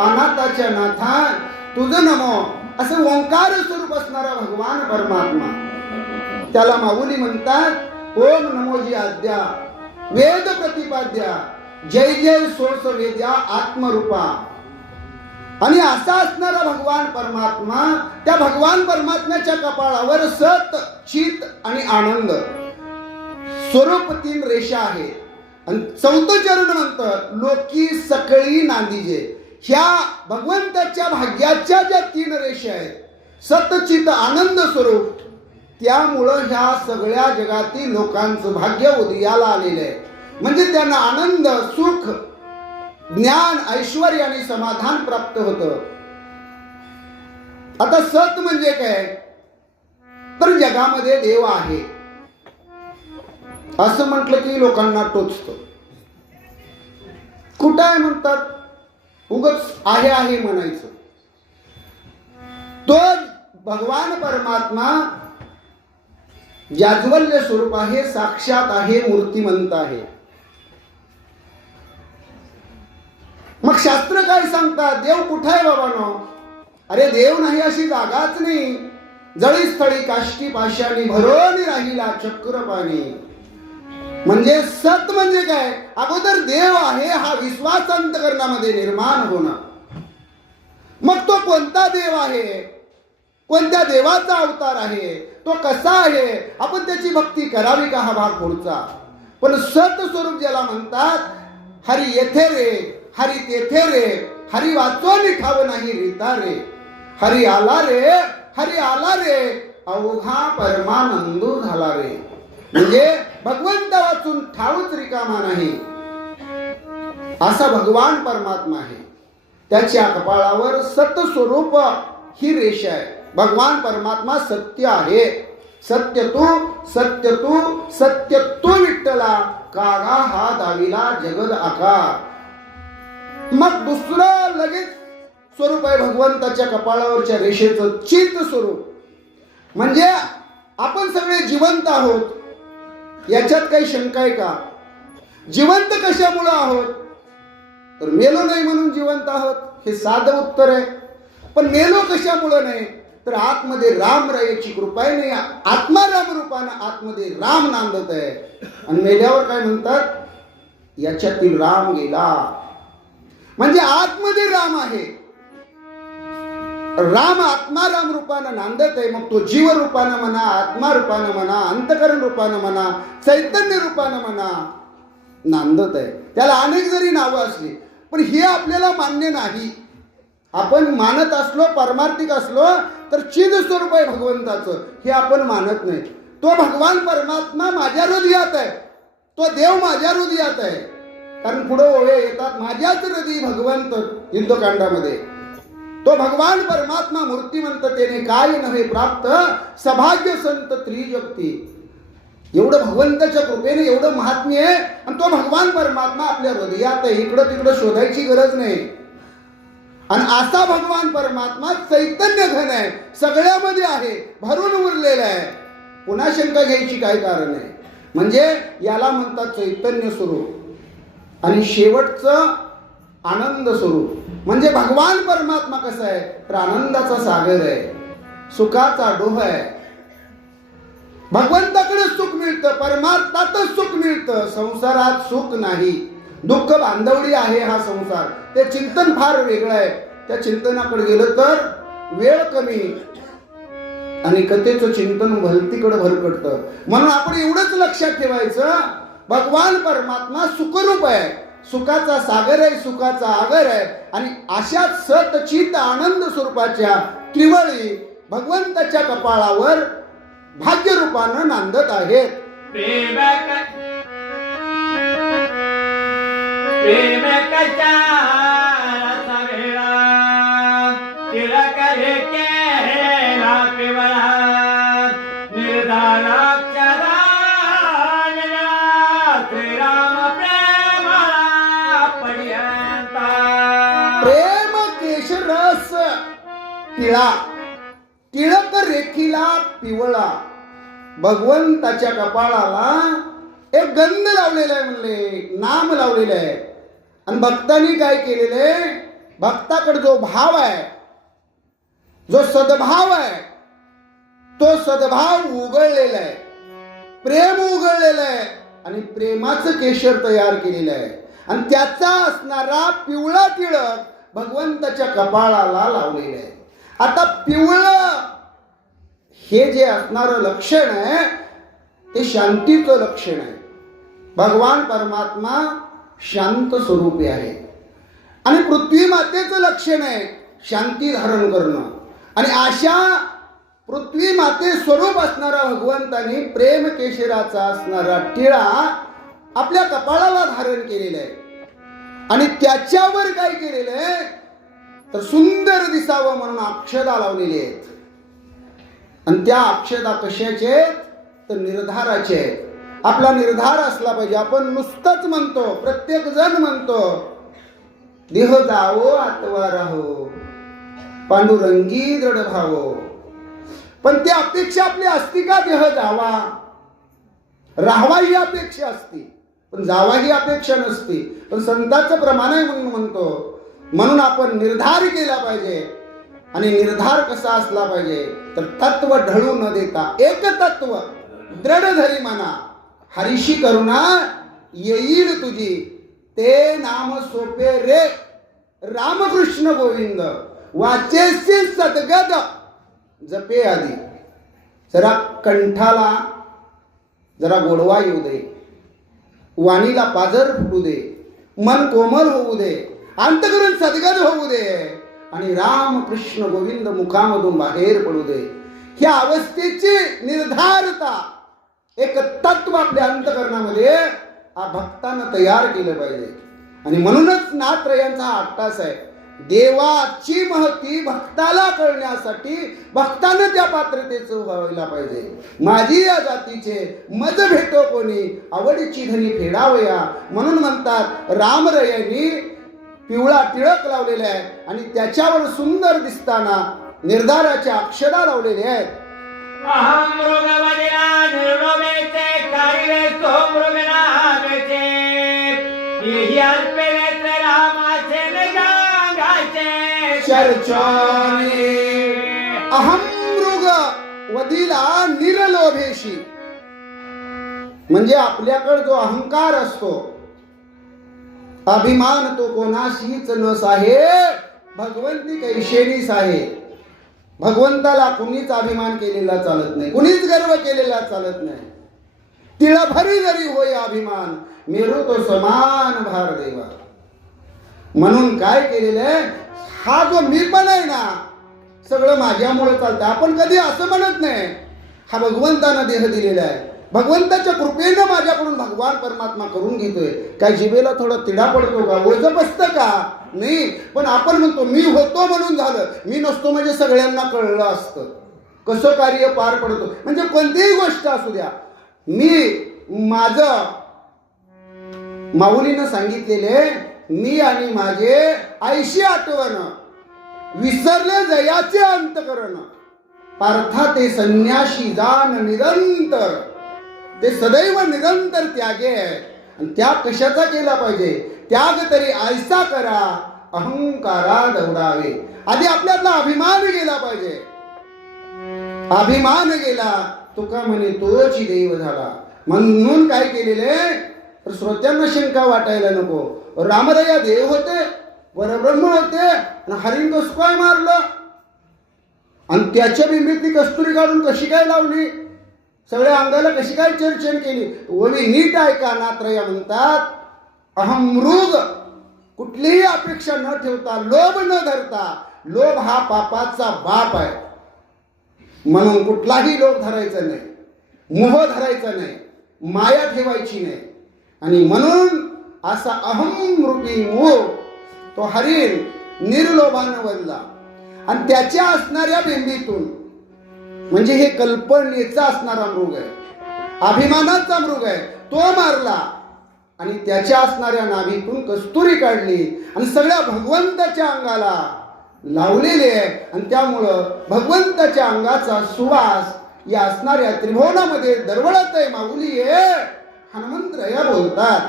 अनाथाच्या नाथा तुझ नमो असं ओंकार स्वरूप असणारा भगवान परमात्मा, त्याला माऊली म्हणतात ओम नमोजी आद्या वेद प्रतिपाद्या जय जय सोस वेद्या आत्मरूपा. आणि असा असणारा भगवान परमात्मा, त्या भगवान परमात्म्याच्या कपाळावर सत चित आणि आनंद स्वरूप 3 रेषा आहे. आणि 4थं चरण म्हणतात लोकी सकळी नांदीजे. ह्या भगवंताच्या भाग्याच्या ज्या 3 रेषा आहेत सतचित आनंद स्वरूप, त्यामुळं ह्या सगळ्या जगातील लोकांचं भाग्य उदयाला आलेलं आहे. म्हणजे त्यांना आनंद सुख ज्ञान ऐश्वर्य आणि समाधान प्राप्त होतं. आता सत म्हणजे काय, तर जगामध्ये देव आहे असं म्हटलं की लोकांना टोचतं. कुठं आहे म्हणतात, उगच आहे आहे म्हणायचं. तो भगवान परमात्मा जाज्वल्य स्वरूप आहे, साक्षात आहे, मूर्तिमंत आहे. मग शास्त्र काय सांगतात, देव कुठं आहे बाबांनो? अरे देव नाही अशी जागाच नाही. जळी स्थळी काष्टी पाशाणी भरोनी राहिला चक्रपाणी. म्हणजे सत म्हणजे काय, अगोदर देव आहे हा विश्वास अंतःकरणामध्ये निर्माण होणं. मग तो कोणता देव आहे, कोणत्या देवाचा अवतार आहे, तो कसा आहे, आपण त्याची भक्ती करावी का, हा भाग पुढचा. पण सत स्वरूप ज्याला म्हणतात, हरी येथे रे हरी तेथे रे, हरी वाचून ठाव नाही रीता रे, हरी आला रे हरी आला रे, अवघा परमानंदू झाला रे. म्हणजे भगवंत वाचून ठावच रिकामा नाही असा भगवान परमात्मा आहे. त्याच्या कपाळावर सतस्वरूप ही रेषा आहे. भगवान परमात्मा सत्य आहे. सत्य तू सत्य तू सत्य तू विठ्ठला, कागा हा दाविला जगद आकार. मग दुसरं लगेच स्वरूप आहे भगवंताच्या कपाळावरच्या रेषेचं चित स्वरूप. म्हणजे आपण सगळे जिवंत आहोत, याच्यात काही शंका आहे का? जिवंत कशामुळे आहोत, तर मेलो नाही म्हणून जिवंत आहोत, हे साधं उत्तर आहे. पण मेलो कशामुळे नाही, तर आतमध्ये राम रायाची कृपा आहे. नाही आत्मा राम रूपानं आतमध्ये राम नांदत आहे. आणि मेल्यावर काय म्हणतात, याच्यातील राम गेला. म्हणजे आतमध्ये राम आहे, राम आत्मा राम रूपानं नांदत आहे. मग तो जीव रूपानं म्हणा, आत्मा रूपानं म्हणा, अंतकरण रूपानं म्हणा, चैतन्य रूपानं म्हणा, नांदत आहे. त्याला अनेक जरी नावं असली पण हे आपल्याला मान्य नाही. आपण मानत असलो, पारमार्थिक असलो तर चिद स्वरूप आहे भगवंताचं, हे आपण मानत नाही. तो भगवान परमात्मा माझ्या हृदयात आहे, तो देव माझ्या हृदयात आहे. कारण पुढे ओळे येतात, माझ्याच हृदयी भगवंत युद्धकांडामध्ये. तो भगवान परमात्मा मूर्तिमंततेने काय नव्हे प्राप्त, सभाग्य संत त्रिजगती. एवढं भगवंताच्या कृपेने एवढं महात्म्य आहे. आणि तो भगवान परमात्मा आपल्या हृदयात आहे, इकडं तिकडं शोधायची गरज नाही. आणि असा भगवान परमात्मा चैतन्य घन आहे, सगळ्यामध्ये आहे, भरून उरलेला आहे. पुन्हा शंका घ्यायची काय कारण आहे. म्हणजे याला म्हणतात चैतन्य स्वरूप. आणि शेवटचं आनंद स्वरूप. म्हणजे भगवान परमात्मा कसा आहे, तर आनंदाचा सागर आहे, सुखाचा डोह आहे. भगवंताकडे सुख मिळतं, परमार्थातच सुख मिळतं. संसारात सुख नाही, दुःख बांधवडी आहे हा संसार. ते चिंतन फार वेगळं आहे. त्या चिंतनाकडे गेलं तर वेळ कमी आणि कथेचं चिंतन भलतीकडे भरकटतं. म्हणून आपण एवढंच लक्षात ठेवायचं, भगवान परमात्मा सुखरूप आहे, सुखाचा सागर आहे, सुखाचा आगर आहे. आणि अशाच सतचित आनंद स्वरूपाच्या त्रिवळी भगवंताच्या कपाळावर भाग्य रूपानं नांदत आहेत. प्रेम कचा रसवेळा तिलक रे केला पिवळा निर्धाराक्षरा श्रीराम प्रेमा पर्यंता. प्रेम केशरस पिळा, टिळक रेखीला पिवळा. भगवंताच्या कपाळाला एक गंध लावलेला आहे, म्हणले नाम लावलेलं आहे. आणि भक्तांनी काय केलेलं आहे, भक्ताकडे जो भाव आहे, जो सद्भाव आहे, तो सद्भाव उगळलेला आहे, प्रेम उगळलेलं आहे आणि प्रेमाचं केशर तयार केलेलं आहे. आणि त्याचा असणारा पिवळा टिळक भगवंताच्या कपाळाला लावलेलं आहे. आता पिवळं हे जे असणारं लक्षण आहे ते शांतीचं लक्षण आहे. भगवान परमात्मा शांत स्वरूपी आहे. आणि पृथ्वी मातेचं लक्षण आहे शांती धारण करणं. आणि अशा पृथ्वी माते स्वरूप असणारा भगवंताने प्रेम केशराचा असणारा टिळा आपल्या कपाळाला धारण केलेला आहे. आणि त्याच्यावर काय केलेलं आहे तर सुंदर दिसावं म्हणून अक्षदा लावलेली आहेत. आणि त्या अक्षदा कशाचे आहेत तर निर्धाराचे आहेत. आपला निर्धार असला पाहिजे. आपण नुसतंच म्हणतो, प्रत्येक जण म्हणतो देह जावो आत्मा राहो, पांडुरंगी दृढ भावो. पण ती अपेक्षा आपली असती का देह जावा, राहावा ही अपेक्षा असती, पण जावा ही अपेक्षा नसती. पण संतांचं प्रमाण आहे म्हणून म्हणतो. म्हणून आपण निर्धार केला पाहिजे. आणि निर्धार कसा असला पाहिजे तर तत्व ढळू न देता एक तत्व दृढ धरी म्हणा, हरीशी करुणा येईल तुझी, ते नाम सोपे रे रामकृष्ण गोविंद, वाचेसी सद्गद जपे आधी. जरा कंठाला जरा गोडवा येऊ दे, वाणीला पाजर फुटू दे, मन कोमल होऊ दे, अंतकरण सद्गद होऊ दे आणि राम कृष्ण गोविंद मुखामधून बाहेर पडू दे. ह्या अवस्थेची निर्धारता एक तत्व आपल्या अंतकरणामध्ये भक्तानं तयार केलं पाहिजे. आणि म्हणूनच नाथत्रयांचा हा अट्टास आहे. देवाची महती भक्ताला कळण्यासाठी भक्तानं त्या पात्रतेचं व्हायला पाहिजे. माझी या जातीचे मज भेटो कोणी, आवडीची धनी फेडावया. म्हणून म्हणतात रामरयांनी पिवळा टिळक लावलेला आहे आणि त्याच्यावर सुंदर दिसताना निर्धाराच्या अक्षरा लावलेल्या आहेत. अहं मृगवदिना निर्लोभेचे कारिवे तो मृगनाभेचे, ही अल्पेवेत्र रामाचे नगांगाचे चर्चाने. अहं मृग वदिला निरलोभेशी, म्हणजे आपल्याकडे जो अहंकार असतो, अभिमान तो कोणाशीच नस आहे, भगवंती कैशेनीस आहे. भगवंताला कुणीच अभिमान केलेला चालत नाही, कुणीच गर्व केलेला चालत नाही. तिळभरी जरी होय अभिमान, मेरू तो समान भार देवा. म्हणून काय केलेलं आहे, हा जो मीपण आहे ना सगळं माझ्यामुळे चालतं. आपण कधी असं म्हणत नाही. हा भगवंतानं देह दिलेला आहे, भगवंताच्या कृपेनं माझ्याकडून भगवान परमात्मा करून घेतोय. काय जिभेला थोडा तिढा पडतो का, ओझ बसतं का, नाही. पण आपण म्हणतो मी होतो म्हणून झालं, मी नसतो म्हणजे सगळ्यांना कळलं असतं कसं कार्य पार पडतो. म्हणजे कोणतीही गोष्ट असू द्या, मी माझं माऊलीनं सांगितलेले मी आणि माझे ऐशी आठवण, विसरले जयाचे अंतकरण, पार्था ते संन्याशी जाण निरंतर, ते सदैव निरंतर त्यागे आहे. आणि त्याग कशाचा केला पाहिजे, त्याग तरी ऐसा करा अहंकारा दौडावे. आधी आपल्यातला अभिमान गेला पाहिजे. अभिमान गेला तुका म्हणे तोची देव झाला. म्हणून काय केलेले तर श्रोत्यांना शंका वाटायला नको. रामरया देव होते, परब्रह्म होते आणि हरिण कसं काय मारलं, आणि त्याच्या बिंबीतली कस्तुरी काढून कशी काय लावली, सगळ्या अंगाला कशी काय चर्चन केली. ओवी नीट ऐका. नाथत्रय म्हणतात अहम मृग, कुठलीही अपेक्षा न ठेवता, लोभ न धरता. लोभ हा पापाचा बाप आहे. म्हणून कुठलाही लोभ धरायचा नाही, मोह धरायचा नाही, माया ठेवायची नाही. आणि म्हणून असा अहम रूपी मोह तो हरिण निर्लोभानं वळला आणि त्याच्या असणाऱ्या बिंबीतून, म्हणजे हे कल्पनेचा असणारा मृग आहे, अभिमानाचा मृग आहे, तो मारला आणि त्याच्या असणाऱ्या नाभीतून कस्तुरी काढली आणि सगळ्या भगवंताच्या अंगाला लावलेली आहे. आणि त्यामुळं भगवंताच्या अंगाचा सुवास या असणाऱ्या त्रिभुवनामध्ये दरवळत आहे माऊली ये हनुमंतराया बोलतात.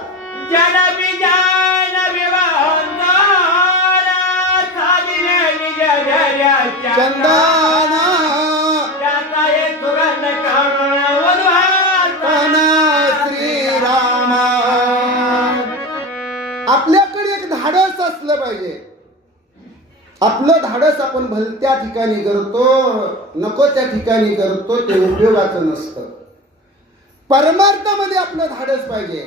जन विजान विवाहांना साजिले निज धैर्याच्या चंदना त्याचा हे सुगंध काढून वधूहार श्रीरामा. आपल्याकडे एक धाडस असलं पाहिजे. आपलं धाडस आपण भलत्या ठिकाणी करतो, नको त्या ठिकाणी करतो, ते उपयोगाचं नसतं. परमार्थामध्ये आपलं धाडस पाहिजे.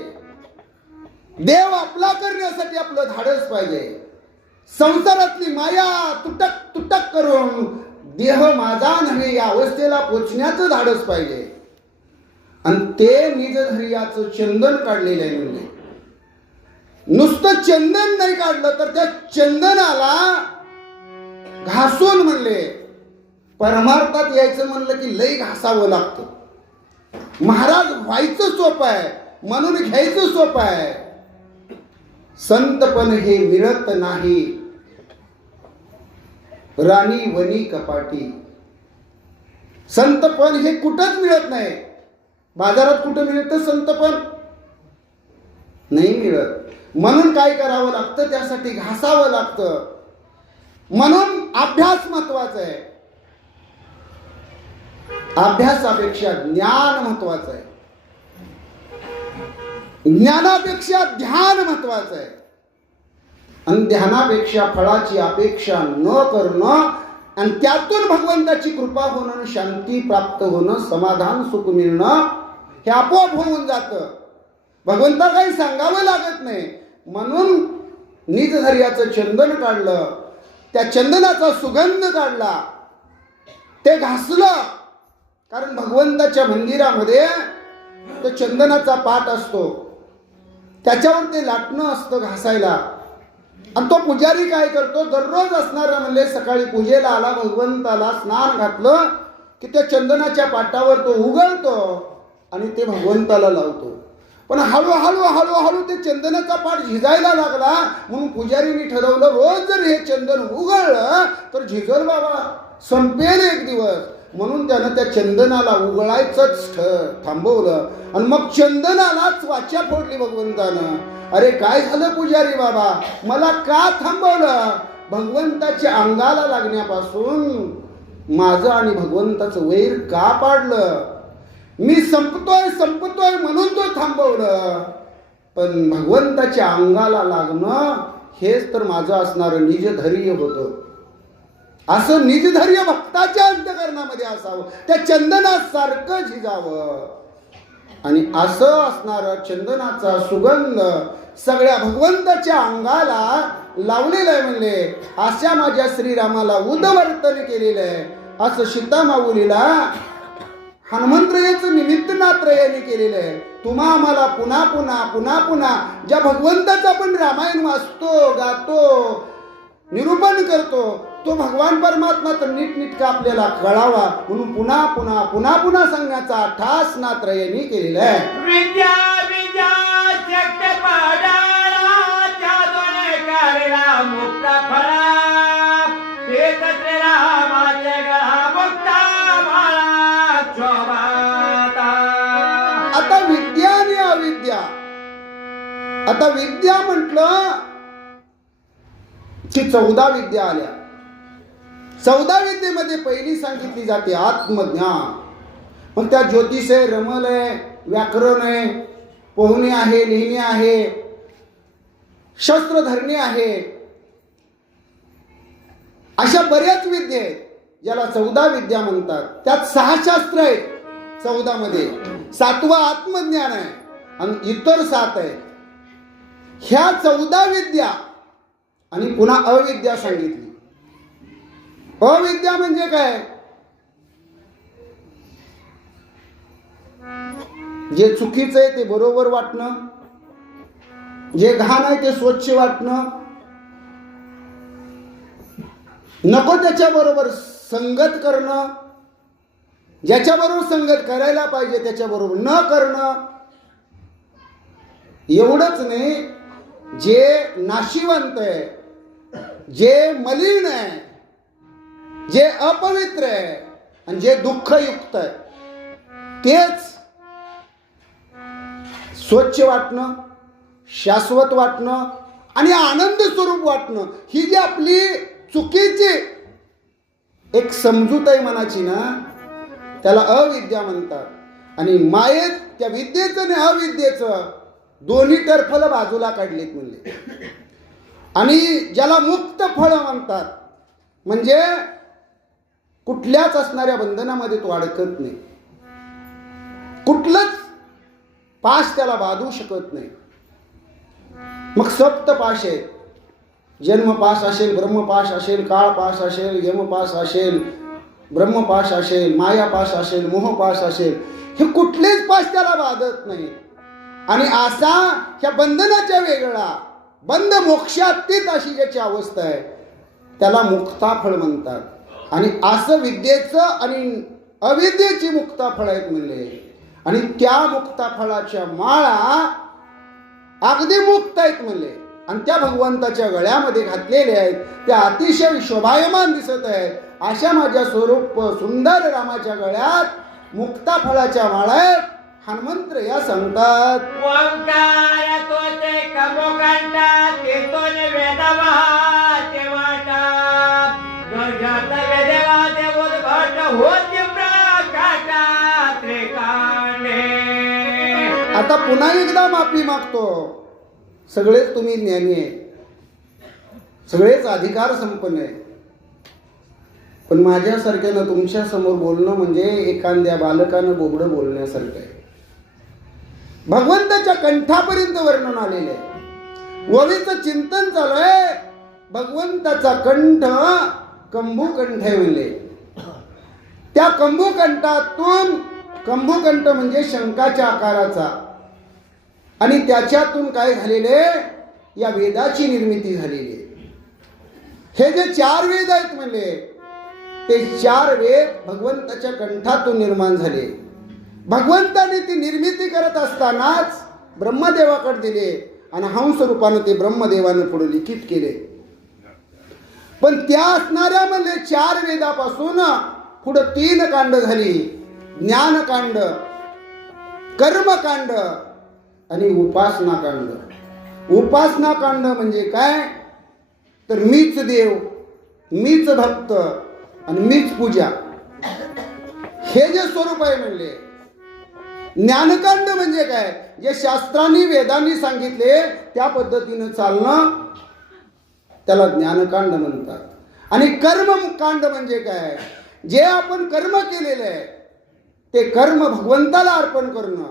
देव आपला करण्यासाठी आपलं धाडस पाहिजे. संसारातली माया तुटक तुटक करून देह माझा नव्हे या अवस्थेला पोचण्याचं धाडस पाहिजे. आणि ते निजधैर्याचं चंदन काढलेलं आहे. म्हणजे नुसतं चंदन नाही काढलं तर त्या चंदनाला घासून म्हणले. परमार्थात यायचं म्हणलं की लई घासावं लागतं. महाराज व्हायचं सोपं आहे, म्हणून घ्यायचं सोपं आहे. संतपण हे मिळत नाही राणी वनी कपाटी. संतपण हे कुठंच मिळत नाही. बाजारात कुठं मिळतं संतपण? नाही मिळत. म्हणून काय करावं लागतं? त्यासाठी घासावं लागतं. म्हणून अभ्यास महत्वाचा आहे. अभ्यासापेक्षा ज्ञान महत्वाचं आहे. ज्ञानापेक्षा ध्यान महत्वाचं आहे. आणि ध्यानापेक्षा फळाची अपेक्षा न करणं आणि त्यातून भगवंताची कृपा होणं, शांती प्राप्त होणं, समाधान सुख मिळणं हे आपोआप होऊन जातं. भगवंता काही सांगावं लागत नाही. म्हणून निजधैर्याचं चंदन काढलं, त्या चंदनाचा सुगंध काढला, ते घासलं. कारण भगवंताच्या मंदिरामध्ये तो चंदनाचा पाट असतो, त्याच्यावर ते लाटणं असतं घासायला. आणि तो पुजारी काय करतो? दररोज असणारा म्हणले सकाळी पूजेला आला, भगवंताला स्नान घातलं की त्या चंदनाच्या पाटावर तो उघडतो आणि ते भगवंताला लावतो. पण हळूहळू हळूहळू ते चंदनाचा पाट झिजायला लागला. म्हणून पुजारीने ठरवलं रोज जर हे चंदन उघडलं तर झिजल बाबा, संपेल एक दिवस. म्हणून त्यानं त्या चंदनाला उघडायचंच थांबवलं. आणि मग चंदनालाच वाचा फोडली भगवंतानं. अरे काय झालं पुजारी बाबा, मला का थांबवलं? भगवंताच्या अंगाला लागण्यापासून माझं आणि भगवंताचं वैर का पाडलं? मी संपतोय म्हणून तो थांबवलं. पण भगवंताच्या अंगाला लागणं हेच तर माझं असणारं निजधैर्य होतं. असं निजधैर्य भक्ताच्या अंतःकरणामध्ये असावं, त्या चंदनासारखं झिजावं. आणि असं असणारं चंदनाचा सुगंध सगळ्या भगवंताच्या अंगाला लावलेलं आहे. म्हणले अशा माझ्या श्रीरामाला उदवर्तन केलेलं आहे. असं सीता माऊलीला हनुमंतरायाचं निमित्त नात्रयाने केलेलं आहे. तुम्हा आम्हाला पुन्हा पुन्हा पुन्हा पुन्हा ज्या भगवंताचं आपण रामायण वाचतो, गातो, निरूपण करतो, तो भगवान परमात्मा तर नीटनीटका आपल्याला कळावा म्हणून पुन्हा पुन्हा पुन्हा पुन्हा सांगण्याचा ठास नात्रयाने केलेला आहे. विद्या विद्या शक्य पडाळा त्यातून करला मुक्त फळा हेच श्रीरामाचे गळा मुक्ता माळा शोभाता. आता विद्या आणि अविद्या. आता विद्या म्हटलं की 14 विद्या आल्या. 14 विद्येमध्ये पहिली सांगितली जाते आत्मज्ञान. मग त्या ज्योतिष आहे, रमल आहे, व्याकरण आहे, पोहणे आहे, लिहिणे आहे, शस्त्र धरणे आहे, अशा बऱ्याच विद्या आहेत ज्याला 14 विद्या म्हणतात. त्यात 6 शास्त्र आहेत 14 मध्ये. 7वा आत्मज्ञान आहे आणि इतर 7 आहे. ह्या 14 विद्या आणि पुन्हा अविद्या सांगितली. अविद्या म्हणजे काय? जे चुकीचं आहे ते बरोबर वाटणं, जे घाण आहे ते स्वच्छ वाटणं, नको त्याच्याबरोबर संगत करणं, ज्याच्याबरोबर संगत करायला पाहिजे त्याच्याबरोबर न करणं. एवढंच नाही, जे नाशिवंत आहे, जे मलिन आहे, जे अपवित्र आहे आणि जे दुःखयुक्त आहे तेच स्वच्छ वाटणं, शाश्वत वाटणं आणि आनंद स्वरूप वाटणं, ही जी आपली चुकीची एक समजूत आहे मनाची ना, त्याला अविद्या म्हणतात. आणि मायेत त्या विद्येचं आणि अविद्येचं दोन्ही टरफलं बाजूला काढलीत म्हणले. आणि ज्याला मुक्त फळ म्हणतात, म्हणजे कुठल्याच असणाऱ्या बंधनामध्ये तो अडकत नाही, कुठलंच पाश त्याला बांधू शकत नाही. मग सप्त पाश आहेत. जन्मपाश असेल, ब्रह्मपाश असेल, काळपाश असेल, यमपाश असेल, ब्रह्मपाश असेल, मायापाश असेल, मोहपाश असेल, हे कुठलेच पाश त्याला बाधत नाही. आणि असा ह्या बंधनाच्या वेगळा बंध मोक्षातीत अशी ज्याची अवस्था आहे त्याला मुक्ताफळ म्हणतात. आणि असं विद्येचं आणि अविद्येची मुक्ताफळ आहेत म्हणले. आणि त्या मुक्ताफळाच्या माळा अगदी मुक्त आहेत म्हणले. आणि त्या भगवंताच्या गळ्यामध्ये घातलेल्या आहेत, त्या अतिशय शोभायमान दिसत आहेत. अशा माझ्या स्वरूप सुंदर रामाच्या गळ्यात मुक्ता फळाच्या माळा आहेत. हनुमंत या सांगतात, ओंकार तोचे कमोकांडा तेतोन वेदवाचे वाटा गजात वेदवाचे उद्भट होती प्रकाशा त्रिकाणे. आता पुन्हा एकदा माफी मागतो. सगळेच तुम्ही ज्ञानी आहे, सगळेच अधिकार संपन्न आहे, पण माझ्यासारख्यानं तुमच्या समोर बोलणं म्हणजे एखाद्या बालकानं बोबडं बोलण्यासारखं आहे. भगवंताच्या कंठापर्यंत वर्णन आलेलं आहे. ओवीचं चिंतन चालू आहे. भगवंताचा कंठ कंभूकंठ आहे म्हणले. त्या कंभूकंठातून, कंभूकंठ म्हणजे शंखाच्या आकाराचा, आणि त्याच्यातून काय झालेले, या वेदाची निर्मिती झालेली आहे. हे जे 4 वेद आहेत म्हणले, ते 4 वेद भगवंताच्या कंठातून निर्माण झाले. भगवंताने ती निर्मिती करत असतानाच ब्रह्मदेवाकडे दिले आणि हंस रूपाने ते ब्रह्मदेवाने पुढे लिखित केले. पण त्या असणाऱ्या म्हणजे 4 वेदापासून पुढे 3 कांड झाली. ज्ञानकांड, कर्मकांड आणि उपासनाकांड. उपासनाकांड म्हणजे काय, तर मीच देव, मीच भक्त आणि मीच पूजा, हे जे स्वरूप आहे म्हणले. ज्ञानकांड म्हणजे काय, जे शास्त्रांनी वेदांनी सांगितले त्या पद्धतीनं चालणं, त्याला ज्ञानकांड म्हणतात. आणि कर्मकांड म्हणजे काय, जे आपण कर्म केलेले आहे ते कर्म भगवंताला अर्पण करणं.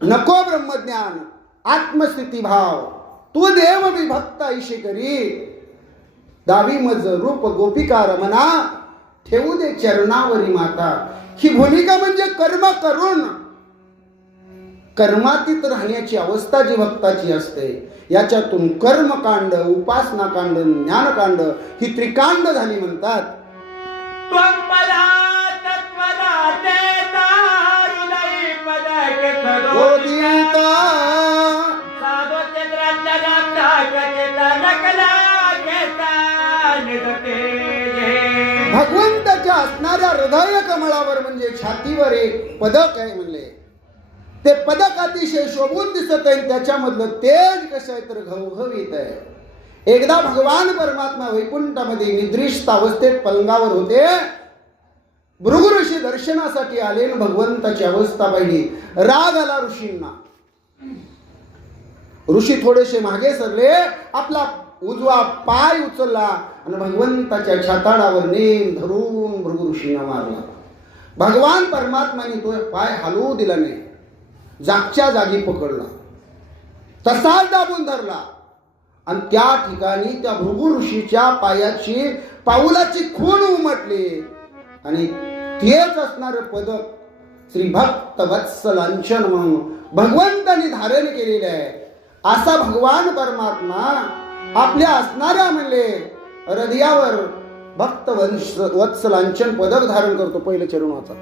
नको ब्रह्मज्ञान, आत्मस्थिती भाव, तू देव विभक्त ऐशी करी, दावी मज रूप गोपिका रमना, ठेवू दे चरणावरी माता. ही भूमिका म्हणजे कर्म करून कर्मातीत राहण्याची अवस्था जी भक्ताची असते. याच्यातून कर्मकांड, उपासनाकांड, ज्ञानकांड ही त्रिकांड झाली म्हणतात. त्वंपदा तत्पदा तेता हृदयी पदके सदोदिता साधो चंद्राच्या नामता कचेता नकला घेता निघते. भगवंताच्या असणाऱ्या हृदय कमळावर म्हणजे छातीवर एक पदक आहे म्हणले. ते पदक अतिशय शोभून दिसत आहे. त्याच्यामधलं तेज कसं आहे तर घवघवीत आहे. एकदा भगवान परमात्मा वैकुंठामध्ये निद्रिस्त अवस्थेत पलंगावर होते. भृगु ऋषी दर्शनासाठी आले आणि भगवंताची अवस्था पाहिली. राग आला ऋषींना. ऋषी थोडेसे मागे सरले, आपला उजवा पाय उचलला आणि भगवंताच्या छाताडावर नेम धरून भृगु ऋषींना मारला. भगवान परमात्माने तो पाय हलवू दिला नाही, जागच्या जागी पकडला, तसाच दाबून धरला. आणि त्या ठिकाणी त्या भृगु ऋषीच्या पायाची पाऊलाची खून उमटली. आणि तेच असणारं पदक श्री भक्त वत्सलांचन म्हणून भगवंताने धारण केलेलं आहे. असा भगवान परमात्मा आपल्या असणाऱ्या म्हणले हृदयावर भक्त वत्सलांचन पदक धारण करतो. पहिलं चरण वाचा.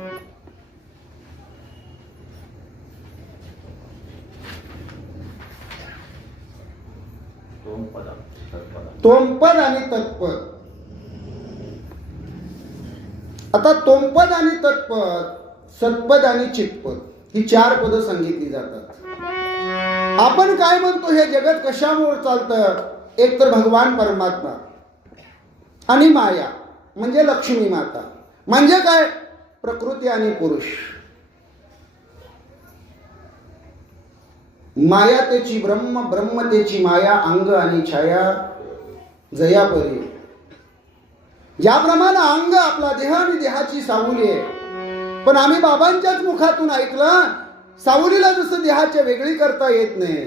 तोमपद आणि तत्पद. आता तोमपद आणि तत्पद सत्पद आणि चित्पद ही 4 पदं सांगितली जातात. आपण काय म्हणतो, हे जगत कशामुळे चालतं? एक तर भगवान परमात्मा आणि माया म्हणजे लक्ष्मी माता. म्हणजे काय? प्रकृती आणि पुरुष. माया तेची ब्रह्म, ब्रह्म तेची माया, अंग आणि छाया जयापरी. ज्याप्रमाणे अंग आपला देह आणि देहाची सावली आहे, पण आम्ही बाबांच्याच मुखातून ऐकलं, सावलीला जसं देहाच्या वेगळी करता येत नाही.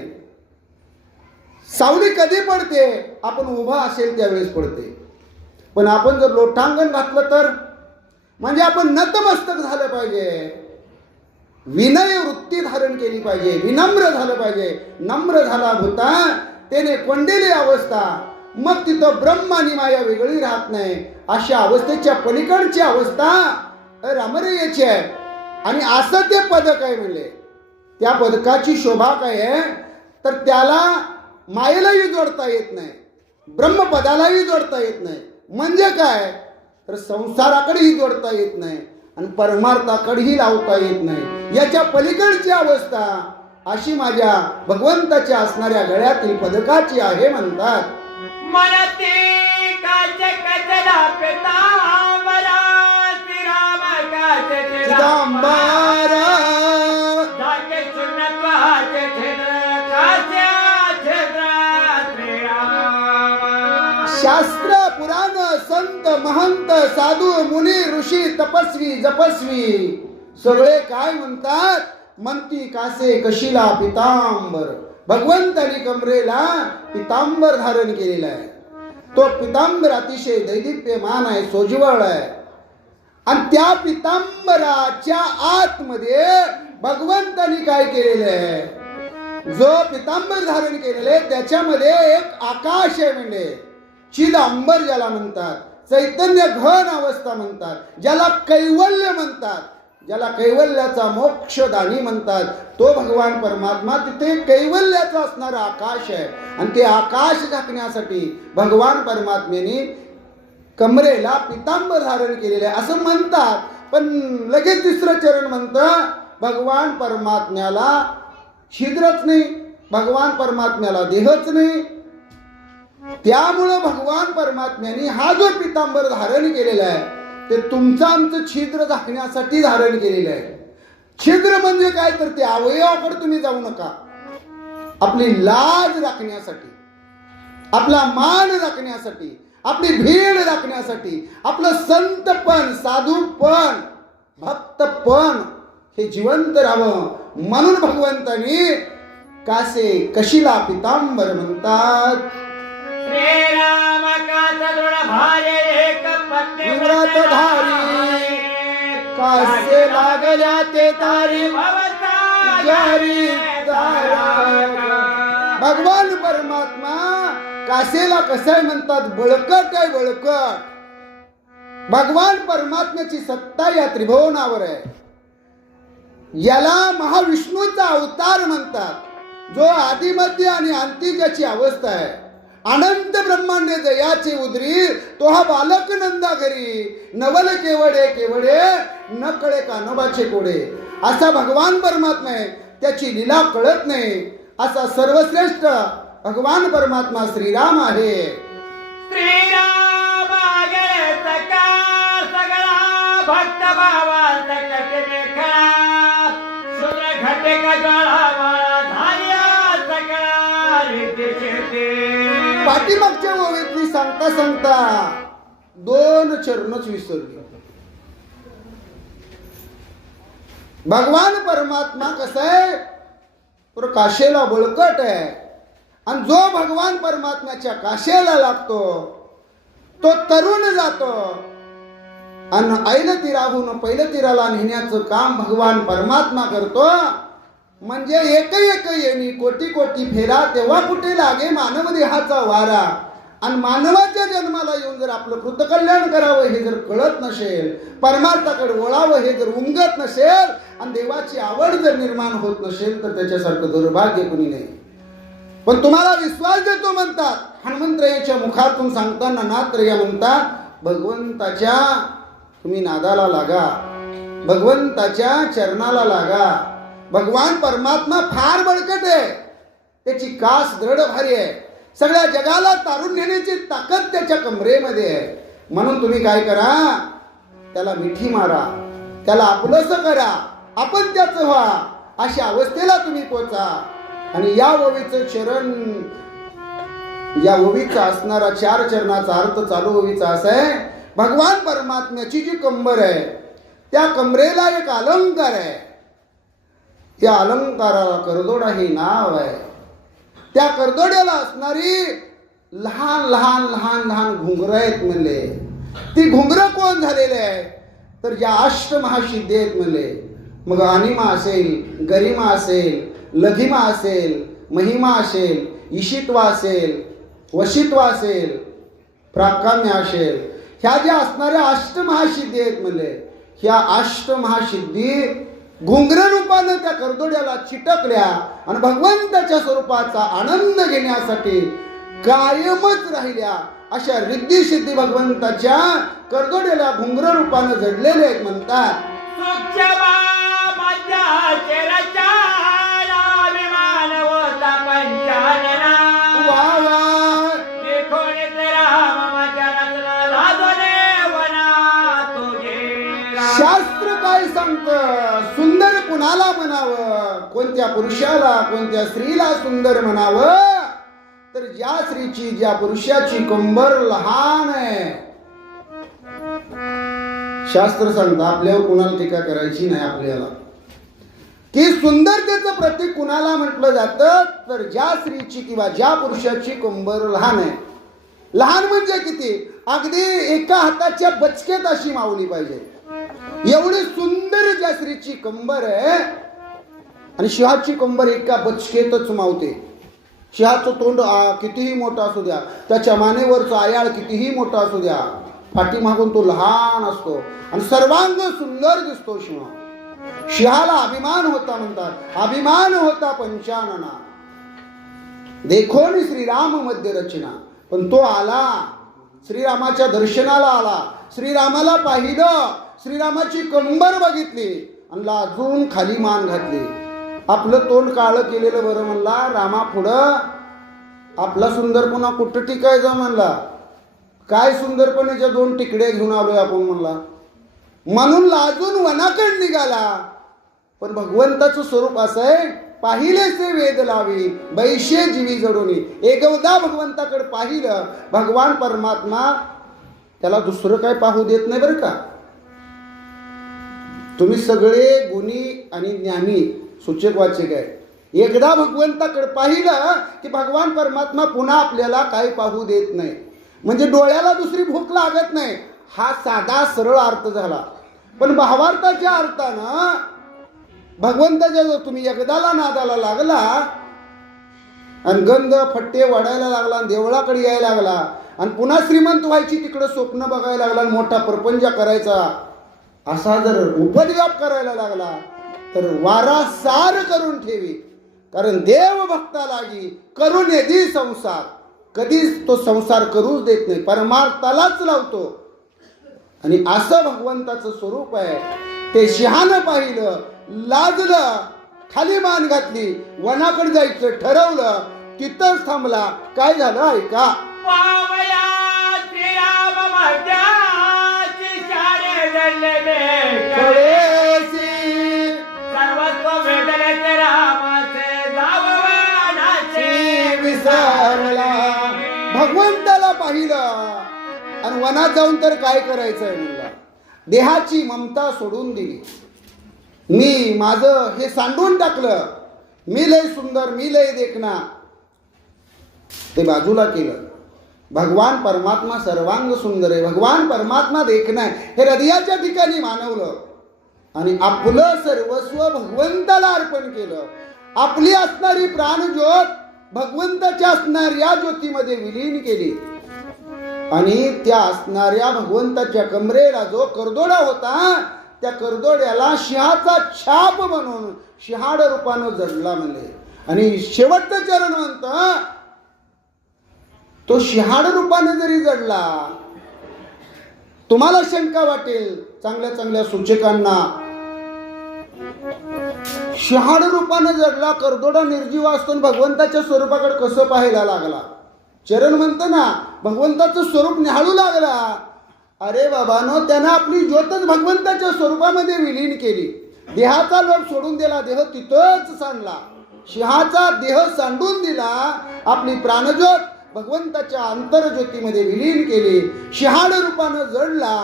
सावली कधी पडते? आपण उभा असेल त्यावेळेस पडते. पण आपण जर लोटांगण घातलं तर, म्हणजे आपण नतमस्तक झालं पाहिजे, विनय वृत्ती धारण केली पाहिजे, विनम्र झालं पाहिजे. नम्र झाला भूता त्याने कोंडलेली अवस्था, मग तिथं ब्रह्म आणि माया वेगळी राहत नाही. अशा अवस्थेच्या पलीकडची अवस्था रामरयाची आहे. आणि असं ते पदक आहे. म्हणले त्या पदकाची शोभा काय आहे तर त्याला मायेलाही जोडता येत नाही, ब्रह्मपदालाही जोडता येत नाही. म्हणजे काय तर संसाराकडेही जोडता येत नाही आणि परमार्थाकडेही लावता येत नाही. याच्या पलीकडची अवस्था अशी माझ्या भगवंताच्या असणाऱ्या गळ्यातील पदकाची आहे म्हणतात. मनते काच कचरा पितांबरा, श्रीराम काच चिदांबर धाके शून्यत्वाचे छिद्र, काच्या छिद्रात श्रीराम. शास्त्र पुराण संत महंत साधू मुनी ऋषी तपस्वी जपस्वी सगळे काय म्हणतात? म्हणती कासे कशिला पितांबर. भगवंतानी कमरेला पितांबर धारण केलेला आहे. तो पितांबर अतिशय दैदिप्यमान आहे, सोज्वळ आहे. आणि त्या पितांबराच्या आतमध्ये भगवंतानी काय केलेलं आहे? जो पितांबर धारण केलेलं आहे त्याच्यामध्ये एक आकाश आहे. म्हणजे चिद अंबर ज्याला म्हणतात, चैतन्य घन अवस्था म्हणतात, ज्याला कैवल्य म्हणतात, ज्याला कैवल्याचा मोक्षदानी म्हणतात, तो भगवान परमात्मा तिथे कैवल्याचा असणारा आकाश आहे. आणि ते आकाश झाकण्यासाठी भगवान परमात्म्याने कमरेला पितांबर धारण केलेले आहे असं म्हणतात. पण लगेच 3रं चरण म्हणतं भगवान परमात्म्याला छिद्रच नाही, भगवान परमात्म्याला देहच नाही. त्यामुळं भगवान परमात्म्याने हा जो पितांबर धारण केलेला आहे ते तुमचं आमचं छिद्र झाकण्यासाठी धारण केलेलं आहे. छिद्र म्हणजे काय तर ते अवयवाकडे तुम्ही जाऊ नका. आपली लाज राखण्यासाठी, आपला मान राखण्यासाठी, आपली भीड राखण्यासाठी, आपलं संतपण, साधूपण, भक्तपण हे जिवंत राहावं म्हणून भगवंतानी कासे कशिला पितांबर म्हणतात. श्रीराम काच दृढ भारे एक पत्नी व्रतधारी, कासे लागल्या ते तारी जारी तारा. भगवान परमात्मा कासेला कसं आहे म्हणतात? बळकट आहे, बळकट. भगवान परमात्म्याची सत्ता या त्रिभुवनावर आहे. याला महाविष्णूचा अवतार म्हणतात, जो आदिमध्य आणि अंती ज्याची अवस्था आहे. अनंत ब्रह्मांडे जयाचे उदरी, तो हा बालक नंदा घरी. नवल केवडे केवडे, न कळे कानोबाचे कोडे. असा भगवान परमात्मा आहे, त्याची लीला कळत नाही. असा सर्वश्रेष्ठ भगवान परमात्मा श्रीराम आहे. श्रीराम आगळे सका सगळा भक्त भावाचा कटने खळा, शूद्र घटे कजळा धार्या सगळा रीती शेती. पाठीमागच्या ओवीतली सांगता सांगता 2 चरणच विसरली. भगवान परमात्मा कसं आहे? तर काशेला बळकट आहे. आणि जो भगवान परमात्म्याच्या काशेला लागतो तो तरुण जातो. आणि ऐन तीराहून पहिलं तीराला नेण्याचं काम भगवान परमात्मा करतो. म्हणजे एक येणी कोटी कोटी फेरा, तेव्हा कुठे लागे मानव देहाचा वारा. आणि मानवाच्या जन्माला येऊन जर आपलं कृतकल्याण करावं हे जर कळत नसेल, परमार्थाकडे वळावं हे जर उमगत नसेल, आणि देवाची आवड जर निर्माण होत नसेल, तर त्याच्यासारखं दुर्भाग्य कुणी नाही. पण तुम्हाला विश्वास देतो म्हणतात. हनुमंतरायाच्या मुखातून सांगताना नात्रय म्हणतात, भगवंताच्या तुम्ही नादाला लागा, भगवंताच्या चरणाला लागा. भगवान परमात्मा फार बळकट आहे, त्याची कास दृढ भारी आहे, सगळ्या जगाला तारून नेण्याची ताकद त्याच्या कमरेमध्ये आहे. म्हणून तुम्ही काय करा, त्याला मिठी मारा, त्याला आपलंसं करा, आपण त्याचं व्हा, अशा अवस्थेला तुम्ही पोचा. आणि या ओवीचं चरण, या ओवीचा असणारा 4 चरणाचा अर्थ चालू ओवीचा असा आहे, भगवान परमात्म्याची जी कंबर आहे त्या कमरेला एक अलंकार आहे, त्या अलंकाराला करदोडा हे नाव आहे. त्या करदोड्याला असणारी लहान लहान लहान लहान घुंगरं आहेत म्हणले. ती घुंगरं कोण झालेले आहे, तर ज्या अष्टमहासिद्धी आहेत म्हणले. मग अनिमा असेल, गरिमा असेल, लघिमा असेल, महिमा असेल, ईशित्वा असेल, वशित्वा असेल, प्राकाम्य असेल, ह्या ज्या असणाऱ्या अष्टमहासिद्धी आहेत म्हणले. ह्या अष्टमहासिद्धी घुंगर रूपानं त्या करदोड्याला चिटकल्या आणि भगवंताच्या स्वरूपाचा आनंद घेण्यासाठी कायमच राहिल्या. अशा रिद्धी सिद्धी भगवंताच्या करदोड्याला घुंगर रूपानं जडलेले आहेत म्हणतात. शास्त्र काय सांगतं, सुंदर कुणाला म्हणावं, कोणत्या पुरुषाला, कोणत्या स्त्रीला सुंदर म्हणावं, तर ज्या स्त्रीची, ज्या पुरुषाची कंबर लहान आहे. शास्त्र सांगतं, आपल्यावर कुणाला टीका करायची नाही आपल्याला, की सुंदरतेचं प्रतीक कुणाला म्हटलं जातं, तर ज्या स्त्रीची किंवा ज्या पुरुषाची कंबर लहान आहे. लहान म्हणजे किती, अगदी एका हाताच्या बचकेत अशी मावली पाहिजे, एवढी सुंदर ज्या स्त्रीची कंबर आहे. आणि शिहाची कंबर एका बचकेतच मावते. शिहाचं तोंड कितीही मोठं असू द्या, त्याच्या मानेवरचं आयाळ कितीही मोठा असू द्या, पाठीमागून तो लहान असतो आणि सर्वांग सुंदर दिसतो. शिहाला अभिमान होता म्हणतात, अभिमान होता पंचानना, देखोनी श्रीराम मध्य रचना. पण तो आला, श्रीरामाच्या दर्शनाला आला, श्रीरामाला पाहिलं, श्रीरामाची कंबर बघितली आणि लाजून खाली मान घातली. आपलं तोंड काळं केलेलं बरं म्हणला, रामा पुढं आपला सुंदरपणा कुठं टिकायचा म्हणला, काय सुंदरपणाच्या 2 टिकड्या घेऊन आलोय आपण म्हणला, म्हणून लाजून वनाकडे निघाला. पण भगवंताचं स्वरूप असं आहे, पाहिलेचे वेद लावी बैशे जीवी जडोनी. एकदा भगवंताकडे पाहिलं, भगवान परमात्मा त्याला दुसरं काय पाहू देत नाही बरं का. तुम्ही सगळे गुणी आणि ज्ञानी सूचक वाचक आहे. एकदा भगवंताकडे पाहिलं की भगवान परमात्मा पुन्हा आपल्याला काही पाहू देत नाही. म्हणजे डोळ्याला दुसरी भूक लागत नाही, हा साधा सरळ अर्थ झाला. पण भावार्थाच्या अर्थानं भगवंताच्या जर तुम्ही एकदाला नादाला लागला आणि गंध फट्टे वाढायला लागला आणि देवळाकडे यायला लागला आणि पुन्हा श्रीमंत व्हायची तिकडं स्वप्न बघायला लागला आणि मोठा प्रपंच करायचा, असा जर उपद्व्याप करायला लागला तर वारा सार करून ठेवी. कारण देव भक्ता लागी करून येदी संसार, कधीच तो संसार करूच देत नाही, परमार्थालाच लावतो. आणि असं भगवंताचं स्वरूप आहे. ते सिंहानं पाहिलं, लाजलं, खाली मान घातली, वनाकडे जायचं ठरवलं, तिथंच थांबला. काय झालं ऐका. भगवंताला पाहिलं आणि वनात जाऊन तर काय करायचंय म्हणला, देहाची ममता सोडून दिली, मी माझं हे सांडून टाकलं, मी लय सुंदर, मी लय देखना, ते बाजूला केलं. भगवान परमात्मा सर्वांग सुंदर आहे, भगवान परमात्मा देखना आहे हे हृदयाच्या ठिकाणी मानवलं आणि आपलं सर्वस्व भगवंताला अर्पण केलं. आपली असणारी प्राणज्योत भगवंताच्या असणाऱ्या ज्योतीमध्ये विलीन केली आणि त्या असणाऱ्या भगवंताच्या कमरेला जो करदोडा होता त्या करदोड्याला सिंहाचा छाप म्हणून सिंहाड रूपानं जडला म्हणले. आणि शेवटचं चरण म्हणतं, तो सिंहाड रूपाने जरी जडला, तुम्हाला शंका वाटेल, चांगल्या चांगल्या सूचकांना शहाड रूपानं जडला, करदोडा निर्जीव असतो भगवंताच्या स्वरूपाकडे कसं पाहायला लागला. चरण म्हणतं ना, भगवंताचं स्वरूप निहाळू लागला. अरे बाबानो, त्यानं आपली ज्योतच भगवंताच्या स्वरूपामध्ये विलीन केली. देहाचा लोभ सोडून दिला, देह तिथंच सांडला. सिंहाचा देह सांडून दिला, आपली प्राणज्योत भगवंताच्या अंतरज्योतीमध्ये विलीन केली. शिहाड रूपानं जडला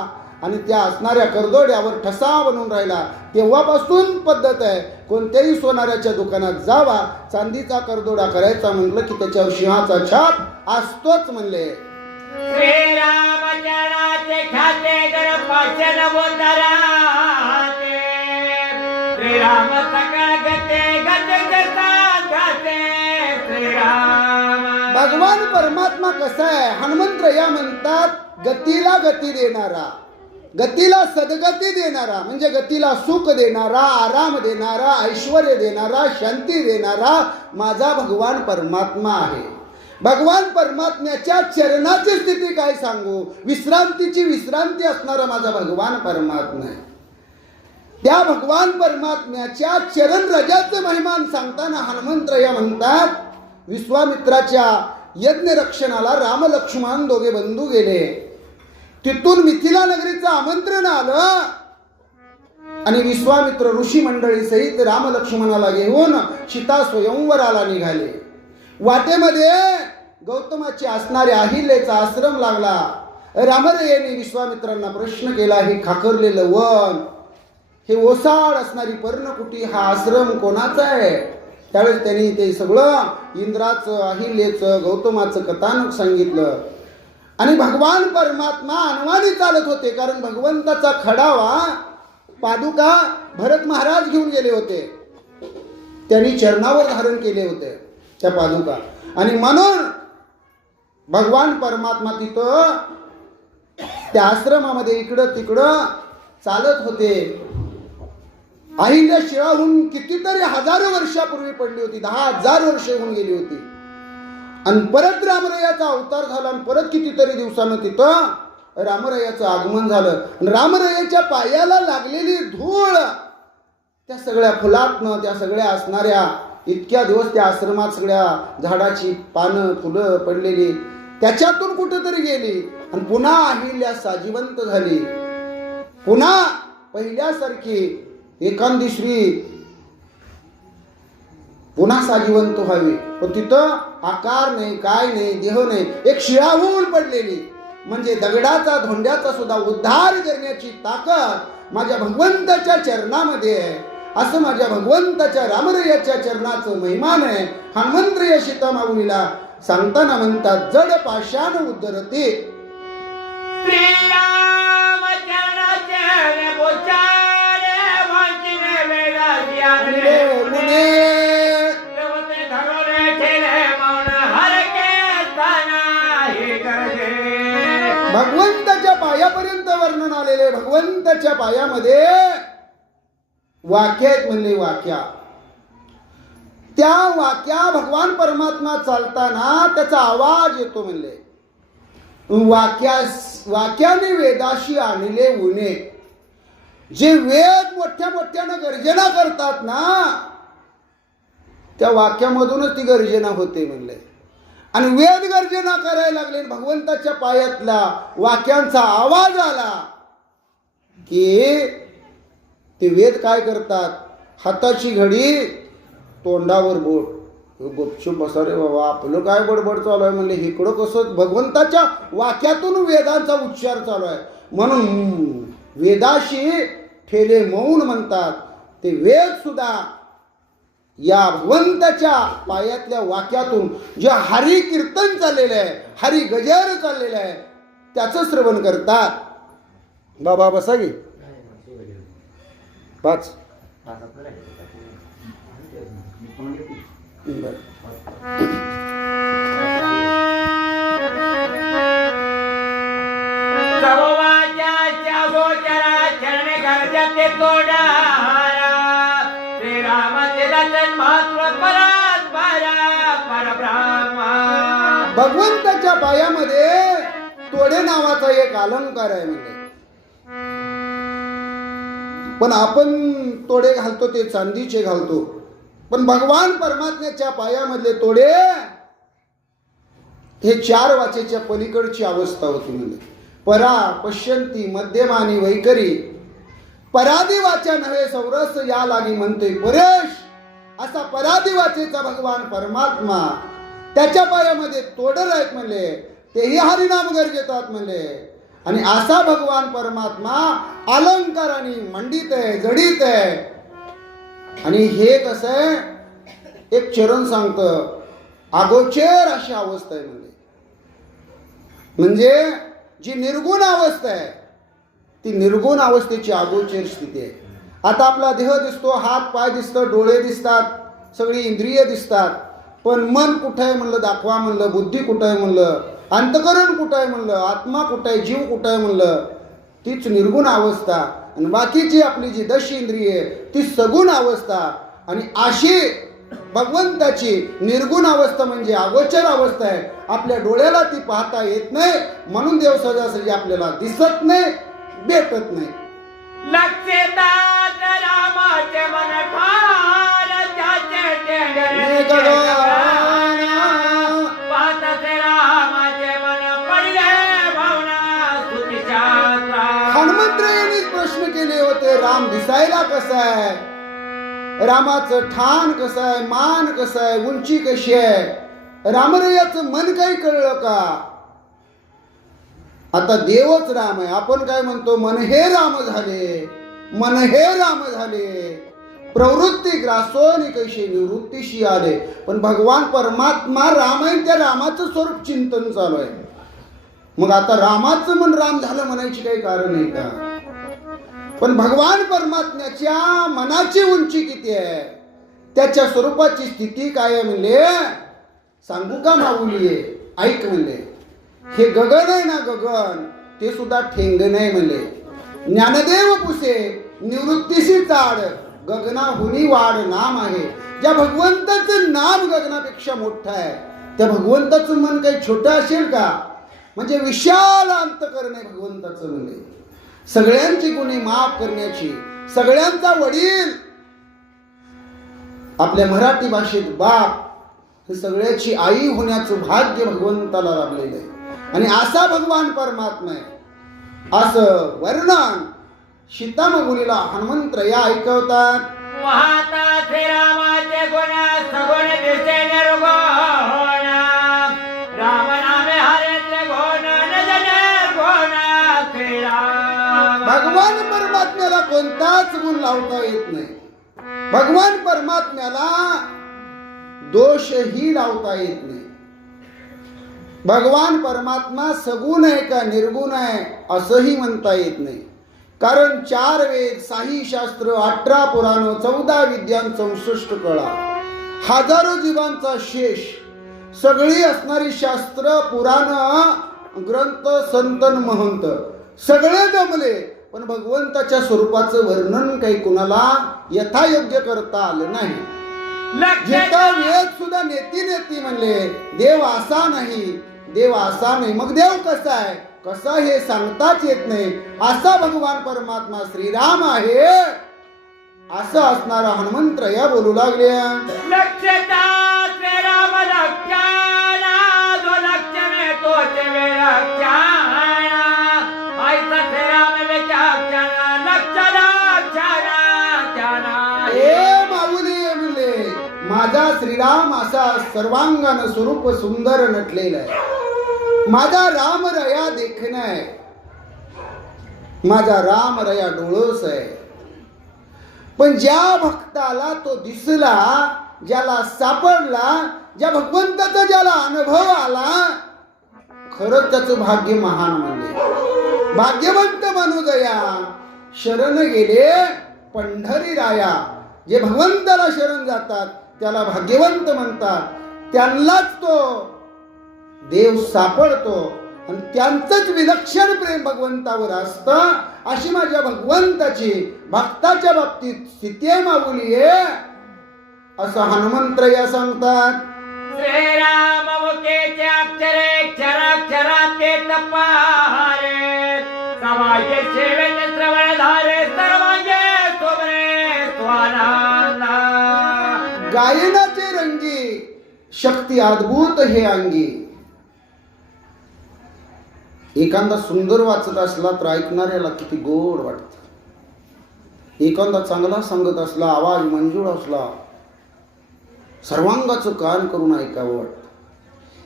आणि त्या असणाऱ्या करदोड्यावर ठसा बनून राहिला. तेव्हापासून पद्धत आहे, कोणत्याही सोनाऱ्याच्या दुकानात जावा, चांदीचा करदोडा करायचा म्हटलं की त्याच्यावर सिंहाचा छाप असतोच म्हणले. श्रीरामचरणाचे खाते जर पाचन बोधराते, श्रीराम सकळ गते गते गता गाते. श्रीराम भगवान परमात्मा कसा आहे? हनुमंतराया म्हणतात, गतीला गती देणारा, गतीला सद्गती देणारा, म्हणजे गतीला सुख देणारा, आराम देणारा, ऐश्वर्य देणारा, शांती देणारा माझा भगवान परमात्मा आहे. भगवान परमात्म्याच्या चरणाची स्थिती काय सांगू, विश्रांतीची विश्रांती असणारा माझा भगवान परमात्मा आहे. त्या भगवान परमात्म्याच्या चरण रजाचं महिमान सांगताना हनुमंतराया म्हणतात, विश्वामित्राच्या यज्ञ रक्षणाला राम लक्ष्मण दोघे बंधू गेले. तिथून मिथिला नगरीचं आमंत्रण आलं आणि विश्वामित्र ऋषी मंडळी सहित राम लक्ष्मणाला घेऊन सीता स्वयंवराला निघाले. वाटेमध्ये गौतमाची असणाऱ्या अहिल्याचा आश्रम लागला. रामरायांनी विश्वामित्रांना प्रश्न केला, हे खाकरलेलं वन, हे ओसाड असणारी पर्णकुटी, हा आश्रम कोणाचा आहे? त्यावेळेस त्यांनी ते सगळं इंद्राचं, अहिल्याचं, गौतमाचं कथानक सांगितलं. आणि भगवान परमात्मा अनवाणी चालत होते, कारण भगवंताचा खडावा पादुका भरत महाराज घेऊन गेले होते. त्यांनी चरणावर धारण केले होते त्या पादुका, आणि म्हणून भगवान परमात्मा तिथं त्या आश्रमामध्ये इकडं तिकडं चालत होते. अहिल्या शिळाहून कितीतरी हजारो वर्षापूर्वी पडली होती, 10,000 वर्ष होऊन गेली होती. आणि परत रामरायाचा अवतार झाला आणि परत कितीतरी दिवसानं तिथं रामरायाचं आगमन झालं. आणि रामरायाच्या पायाला लागलेली धूळ त्या सगळ्या फुलातनं, त्या सगळ्या असणाऱ्या इतक्या दिवस त्या आश्रमात सगळ्या झाडाची पानं फुलं पडलेली त्याच्यातून कुठेतरी गेली आणि पुन्हा अहिल्या साजिवंत झाली. पुन्हा पहिल्यासारखी एखादी स्त्री पुन्हा साजिवंत व्हावी, पण तिथं आकार नाही, काय नाही, देह नाही, एक शिळा होऊन पडलेली, म्हणजे दगडाचा धोंड्याचा सुद्धा उद्धार करण्याची ताकद माझ्या भगवंताच्या चरणामध्ये आहे. असं माझ्या भगवंताच्या रामरायाच्या चरणाचं महिमान आहे. हनुमंतराया सीता माऊलीला सांगताना म्हणतात, जड पाषाण उद्धरते. श्रीराम चरणाचे बोचारे वाचिले वेदाधियाने मुने, देवते धरोरे ठेले मौन हरके स्थाना हे गरजे. भगवंताच्या पायापर्यंत वर्णन आलेले. भगवंताच्या पायामध्ये वाक्य आहेत म्हणले, वाक्या. त्या वाक्या भगवान परमात्मा चालताना त्याचा आवाज येतो म्हणले. वाक्याने वेदाशी आणले उणे. जे वेद मोठ्या मोठ्यानं गर्जना करतात ना, त्या वाक्यामधूनच ती गर्जना होते म्हणले. आणि वेद गर्जना करायला लागले, भगवंताच्या पायातला वाक्यांचा आवाज आला की ते वेद काय करतात, हाताची घडी तोंडावर बोट, गपचूप बसा रे बाबा, आपलं काय बडबड चालू आहे म्हणले. इकडं कसं भगवंताच्या वाक्यातून वेदांचा उच्चार चालू आहे, म्हणून वेदाशी ठेले मौन म्हणतात. ते वेद सुद्धा या भगवंताच्या पायातल्या वाक्यातून जे हरी कीर्तन चाललेलं आहे, हरी गजर चाललेलं आहे, त्याचं श्रवण करतात. बाबा बसा गे 5 सर्वाच्या गोचरा चरण गरजते तोडारा. श्रीरामाचे रचन महत्व परस्परा परब्रह्मा. भगवंताच्या पायामध्ये तोडे नावाचा एक अलंकार आहे म्हणजे. पण आपण तोडे घालतो ते चांदीचे घालतो. पण भगवान परमात्म्याच्या पायामधले तोडे हे 4 वाचेच्या पलीकडची अवस्था होती. म्हणजे परा पश्यंती मध्यमानी वैकरी, परादी वाचा नव्हे सौरस या लागी म्हणते परेश. असा परादी वाचेचा भगवान परमात्मा त्याच्या पायामध्ये तोडर आहेत म्हणले, तेही हरिनाम गरजेतात म्हणले. आणि असा भगवान परमात्मा अलंकाराने मंडित आहे, जडित आहे. आणि हे कसं आहे, एक चरण सांगतं अगोचर अशी अवस्था आहे. म्हणजे जी निर्गुण अवस्था आहे ती निर्गुण अवस्थेची अगोचर स्थिती आहे. आता आपला देह दिसतो, हात पाय दिसतं, डोळे दिसतात, सगळी इंद्रिय दिसतात, पण मन कुठं आहे म्हणलं दाखवा म्हणलं, बुद्धी कुठं आहे म्हणलं, अंतकरण कुठं आहे म्हणलं, आत्मा कुठं आहे, जीव कुठं आहे म्हणलं, तीच निर्गुण अवस्था. आणि बाकीची आपली जी 10 इंद्रिये ती सगुण अवस्था. आणि अशी भगवंताची निर्गुण अवस्था म्हणजे अगोचर अवस्था आहे. आपल्या डोळ्याला ती पाहता येत नाही, म्हणून देव सहजासहजी आपल्याला दिसत नाही, भेटत नाही. लक्षेतात रामाचे मन ठाण, त्याचे टेंडरे पाहतसे रामाचे मन पडले भावना स्तुतीशास्त्रा. हनुमंतरायांनी प्रश्न केले होते, राम दिसायला कसा आहे, रामाचं ठाण कसं आहे, मान कसं आहे, उंची कशी आहे, रामरयाचं मन काही कळलं का. आता देवच राम आहे, आपण काय म्हणतो, मन हे राम झाले, मन हे राम झाले, प्रवृत्ती ग्रासोनी कैशी निवृत्तीशी आले. पण भगवान परमात्मा राम आहे, त्या रामाचं स्वरूप चिंतन चालू आहे. मग आता रामाचं मन राम झालं म्हणायची काही कारण आहे का. पण भगवान परमात्म्याच्या मनाची उंची किती आहे, त्याच्या स्वरूपाची स्थिती काय आहे म्हणले, सांगू का माऊली, ऐक म्हणले. हे गगन आहे ना गगन, ते सुद्धा ठेंग नाही म्हणले. ज्ञानदेव पुसे निवृत्तीशी चाड, गगनाहुनी वाढ नाम आहे. ज्या भगवंताचं नाम गगनापेक्षा मोठं आहे, त्या भगवंताचं मन काही छोटं असेल का. म्हणजे विशाल अंतकरण आहे भगवंताचं. म्हणजे सगळ्यांची गुन्हे माफ करण्याची, सगळ्यांचा वडील, आपल्या मराठी भाषेत बाप, हे सगळ्याची आई होण्याचं भाग्य भगवंताला लाभलेलं आहे. आणि असा भगवान परमात्मा आहे असं वर्णन सीतामाऊलीला हनुमंतराया ऐकवतात. पाहता श्रीरामाचे गुण सगुण दिसे निर्गुण, राम नामे हरेचे गुण नजने गुण श्रीराम. भगवान परमात्म्याला कोणताच गुण लावता येत नाही. भगवान परमात्म्याला दोषही लावता येत नाही. भगवान परमात्मा सगुण आहे का निर्गुण आहे असंही म्हणता येत नाही. कारण 4 वेद, 6 शास्त्र, 18 पुराण, 14 विद्यान, 64 कळा, हजारो जीवांचा शेष, सगळी असणारी शास्त्र, पुराण, ग्रंथ, संतन महंत सगळे जमले, पण भगवंताच्या स्वरूपाचं वर्णन काही कुणाला यथायोग्य करता आलं नाही. जिथं वेद सुद्धा नेती म्हणले देव असा नाही, देव असा नाही. मग देव कसा आहे, कसा हे सांगताच येत नाही. असा भगवान परमात्मा श्रीराम आहे असं असणारा हनुमंतराया बोलू लागले. लक्षता श्रीराम लक्षणा, जो लक्षणे तोचे विलक्षणा, ऐसा श्रीराम विचक्षणा, लक्षणा क्षणा. ए माऊली म्हणले, माझा श्रीराम असा सर्वांगानं स्वरूप सुंदर नटलेला आहे. माझा राम रया देखण आहे, माझा राम रया डोळस आहे. पण ज्या भक्ताला तो दिसला, ज्याला सापडला, ज्या भगवंताचा ज्याला अनुभव आला, खरंच त्याचं भाग्य महान म्हणले. भाग्यवंत मनुजया शरण गेले पंढरी राया. जे भगवंताला शरण जातात त्याला भाग्यवंत म्हणतात. त्यांनाच तो देव सापडतो आणि त्यांचंच विलक्षण प्रेम भगवंतावर असतं. अशी माझ्या भगवंताची भक्ताच्या बाबतीत स्थिती आहे माऊली आहे असं हनुमंतराया सांगतात. श्रीराम मुखेचे अक्षरे क्षराक्षराचे तपारे, समाजे सेवेचे श्रवण धारे, सर्वांगे सोबरे स्वानंदा. गायनाचे रंगी शक्ती अद्भुत हे अंगी. एखादा सुंदर वाचत असला तर ऐकणाऱ्याला किती गोड वाटत. एखादा चांगला सांगत असला, आवाज मंजूळ असला, सर्वांगाचं कान करून ऐकावं वाटतं.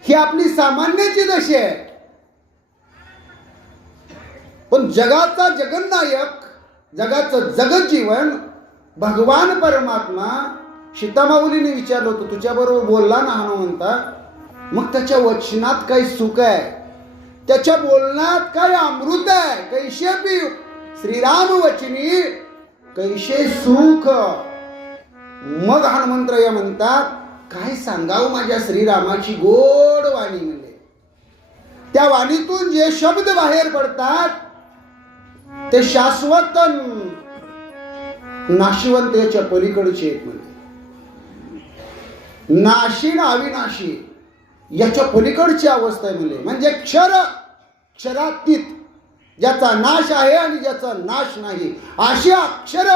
ही आपली सामान्याची दशा आहे. पण जगाचा जगन्नायक, जगाचं जगजीवन भगवान परमात्मा सीतामाऊलीने विचारलं होतं, तुझ्याबरोबर बोलला ना हनुमंता, मग त्याच्या वचनात काही सुख आहे, त्याच्या बोलण्यात काय अमृत आहे. कैशे पी श्रीराम वचनी कैशे सुख. मग हनुमंतराय म्हणतात, काय सांगावं माझ्या श्रीरामाची गोड वाणी. म्हणजे त्या वाणीतून जे शब्द बाहेर पडतात ते शाश्वत नाशिवंत याच्या पलीकडचे आहेत. म्हणजे नाशी ना अविनाशी याच्या पलीकडची अवस्था आहे. म्हणजे क्षरातीत, ज्याचा नाश आहे आणि ज्याचा नाश नाही, अशी अक्षर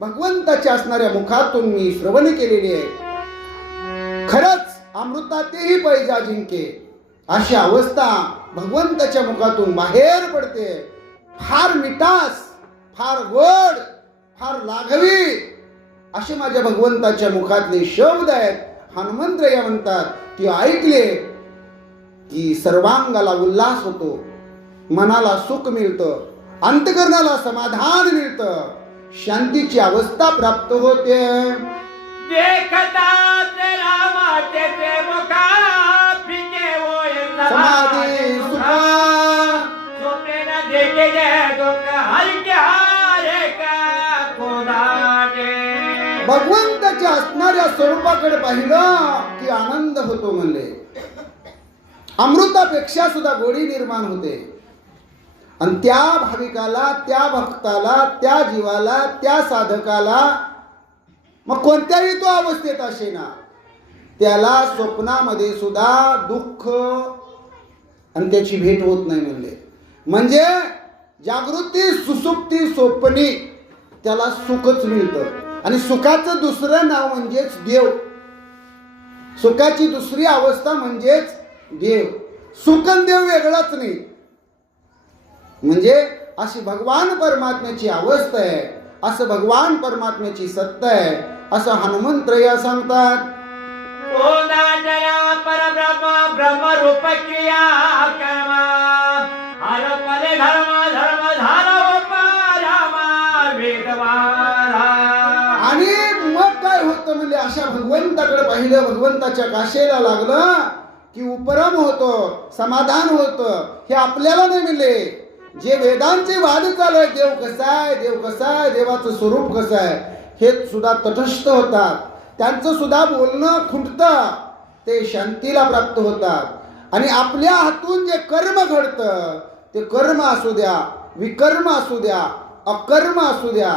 भगवंताच्या असणाऱ्या मुखातून मी श्रवण केलेली आहे. खरंच अमृतातेही पैजा जिंके अशी अवस्था भगवंताच्या मुखातून बाहेर पडते. फार मिठास, फार गोड, फार लाघवी असे माझ्या भगवंताच्या मुखातले शब्द आहेत. हनुमंतराय म्हणतात की ऐकले की सर्वांगाला उल्हास होतो, मनाला सुख मिळतं, अंतकरणाला समाधान मिळतं, शांतीची अवस्था प्राप्त होते. समाधी सुखा भगवंताच्या असणाऱ्या स्वरूपाकडे पाहिलं की आनंद होतो. म्हणले अमृतापेक्षा सुद्धा गोडी निर्माण होते. आणि त्या भाविकाला, त्या भक्ताला, त्या जीवाला, त्या साधकाला, मग कोणत्याही तो अवस्थेत असेना, त्याला स्वप्नामध्ये सुद्धा दुःख आणि त्याची भेट होत नाही. म्हणजे जागृती, सुसुप्ती, स्वप्नी त्याला सुखच मिळतं. आणि सुखाचं दुसरं नाव म्हणजेच देव. सुखाची दुसरी अवस्था म्हणजेच देव. सुख आणि देव वेगळाच नाही. म्हणजे अशी भगवान परमात्म्याची अवस्था आहे, असं भगवान परमात्म्याची सत्ता आहे, असं हनुमंतराय सांगतात. परब्रह्म ब्रह्मरूप क्रिया कर्म हर परे धर्म धर्म धारा आणि मग काय होतं म्हणजे अशा भगवंताकडे पाहिलं, भगवंताच्या काशेला लागलं की उपरम होतो, समाधान होतं. हे आपल्याला नाही मिळले. जे वेदांचे वाद चालू आहे, देव कसा आहे, देव कसा आहे, देवाचं स्वरूप कसं आहे, हे सुद्धा तटस्थ होतात. त्यांचं सुद्धा बोलणं खुंटतं, ते शांतीला प्राप्त होतात. आणि आपल्या हातून जे कर्म घडतं, ते कर्म असू द्या, विकर्म असू द्या, अकर्म असू द्या,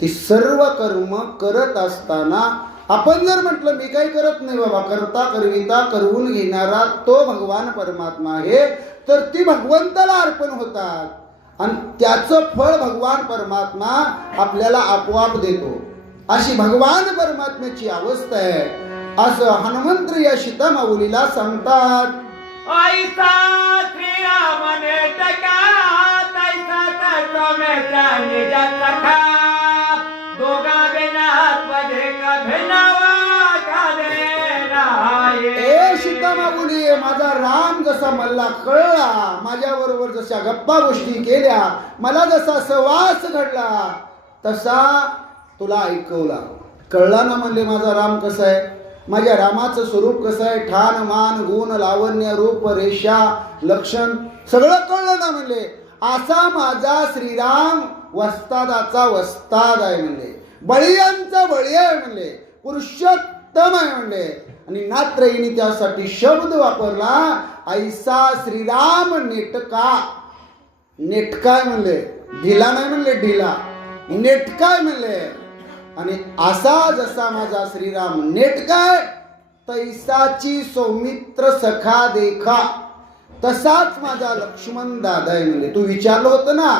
ती सर्व कर्म करत असताना आपण जर म्हटलं मी काही करत नाही बाबा, करता करविता करवून घेणारा तो भगवान परमात्मा आहे, तर ती भगवंताला अर्पण होतात. आणि त्याचं फळ भगवान परमात्मा आपल्याला आपोआप देतो. अशी भगवान परमात्म्याची अवस्था आहे, असं हनुमंतराय सीतामाऊलीला सांगतात. ऐसा श्रीराम नेटका तैसा तत्व में प्राणी जतखा दोगा बिना त्वदे का भिन्नवा का देनाये. ए सीतामाऊली, माझा राम जसा मला कळला, माझ्या बरोबर जशा गप्पा गोष्टी केल्या, मला जसा सहवास घडला, तसा तुला ऐकवला. कळला ना म्हणले माझा राम कसा आहे, माझ्या रामाचं स्वरूप कसं आहे, ठाण मान गुण लावण्य रूप रेषा लक्षण सगळं कळलं ना म्हणले. असा माझा श्रीराम वस्तादाचा वस्ताद आहे म्हणले, बळीयांचा बळी आहे म्हणले, पुरुषोत्तम आहे म्हणले. आणि नात्रयीने त्यासाठी शब्द वापरला, ऐसा श्रीराम नेटका. नेटकाय म्हणले, ढिला नाही म्हणले, ढिला, नेटकाय म्हणले. आणि असा जसा माझा श्रीराम नेटकाय, तैसाची सौमित्र सखा देखा, तसाच माझा लक्ष्मण दादा आहे म्हणले. तू विचारलं होतं ना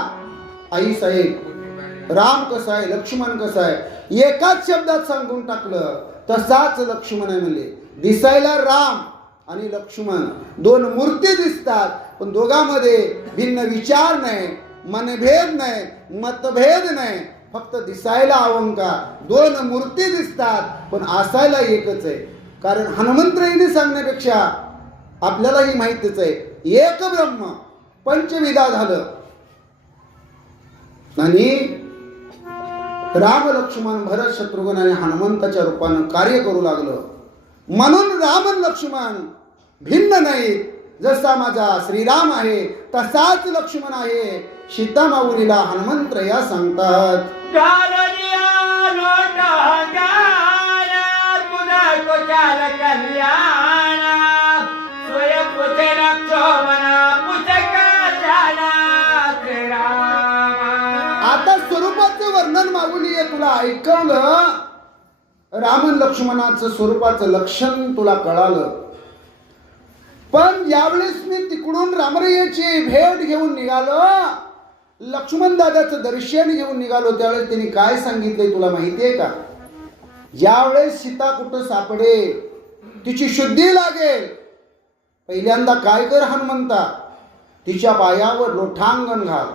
आई साहेब राम कसा आहे, लक्ष्मण कसा आहे, एकाच शब्दात सांगून टाकलं. तसाच लक्ष्मण आहे म्हणले. दिसायला राम आणि लक्ष्मण दोन मूर्ती दिसतात, पण दोघांमध्ये भिन्न विचार नाही, मनभेद नाही, मतभेद नाही. फक्त दिसायला अवंका दोन मूर्ती दिसतात, पण असायला एकच आहे. कारण हनुमंतरायने सांगण्यापेक्षा आपल्यालाही माहितीच आहे, एक ब्रह्म पंचविधा झालं. आणि राम लक्ष्मण भरत शत्रुघ्न आणि हनुमंताच्या रूपानं कार्य करू लागलं. म्हणून राम लक्ष्मण भिन्न नाहीत. जसा माझा श्रीराम आहे तसाच लक्ष्मण आहे. सीता माऊलीला हनुमंतराया सांगतात. गालिया लोटा गाना तुझा कोचाल कल्याण सोय पुते लक्ष्मणा पुस्तका झाला श्रीरामा. आता स्वरूपाचं वर्णन माऊलीये तुला ऐकवलं. राम लक्ष्मणाचं स्वरूपाचं लक्षण तुला कळालं. पण यावेळेस मी तिकडून रामरय्याची भेट घेऊन निघालो, लक्ष्मण दादाचं दर्शन घेऊन निघालो. त्यावेळेस त्यांनी काय सांगितलंय तुला माहितीये का? ज्यावेळेस सीता कुठं सापडेल, तिची शुद्धी लागेल, पहिल्यांदा काय कर हनुमंता, तिच्या पायावर लोटांगण घाल.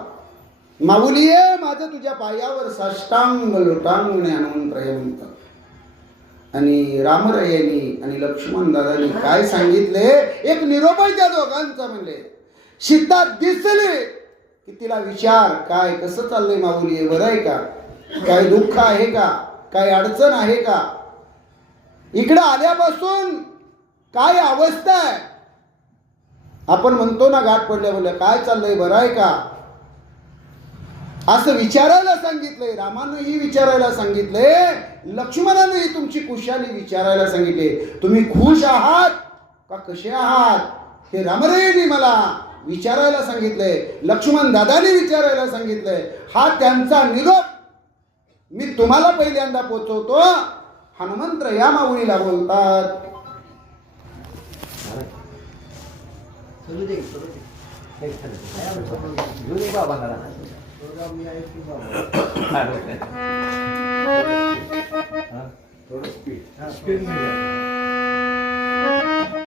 माऊलीये माझं तुझ्या पायावर साष्टांग लोटांगण हनुमंतराय म्हणतात. आणि रामरायांनी आणि लक्ष्मण दादांनी काय सांगितले, एक निरोप आहे त्या दोघांचा. म्हणले सीता दिसले की तिला विचार, काय कसं चाललंय माऊली, बरं आहे का, काय दुःख आहे का, काय अडचण आहे का, इकडं आल्यापासून काय अवस्था आहे. आपण म्हणतो ना गाठ पडल्या बोलल्या, काय चाललंय बरं आहे का, असं विचारायला सांगितलंय. रामानंही विचारायला सांगितले, लक्ष्मणानेही तुमची कुशाली विचारायला सांगितले. तुम्ही खुश आहात का कसे आहात हे रामरायांनी मला विचारायला सांगितलंय, लक्ष्मण दादाने विचारायला सांगितलंय. हा त्यांचा निरोप मी तुम्हाला पहिल्यांदा पोचवतो. हनुमंतराया माऊलीला बोलतात. थोडं स्पीड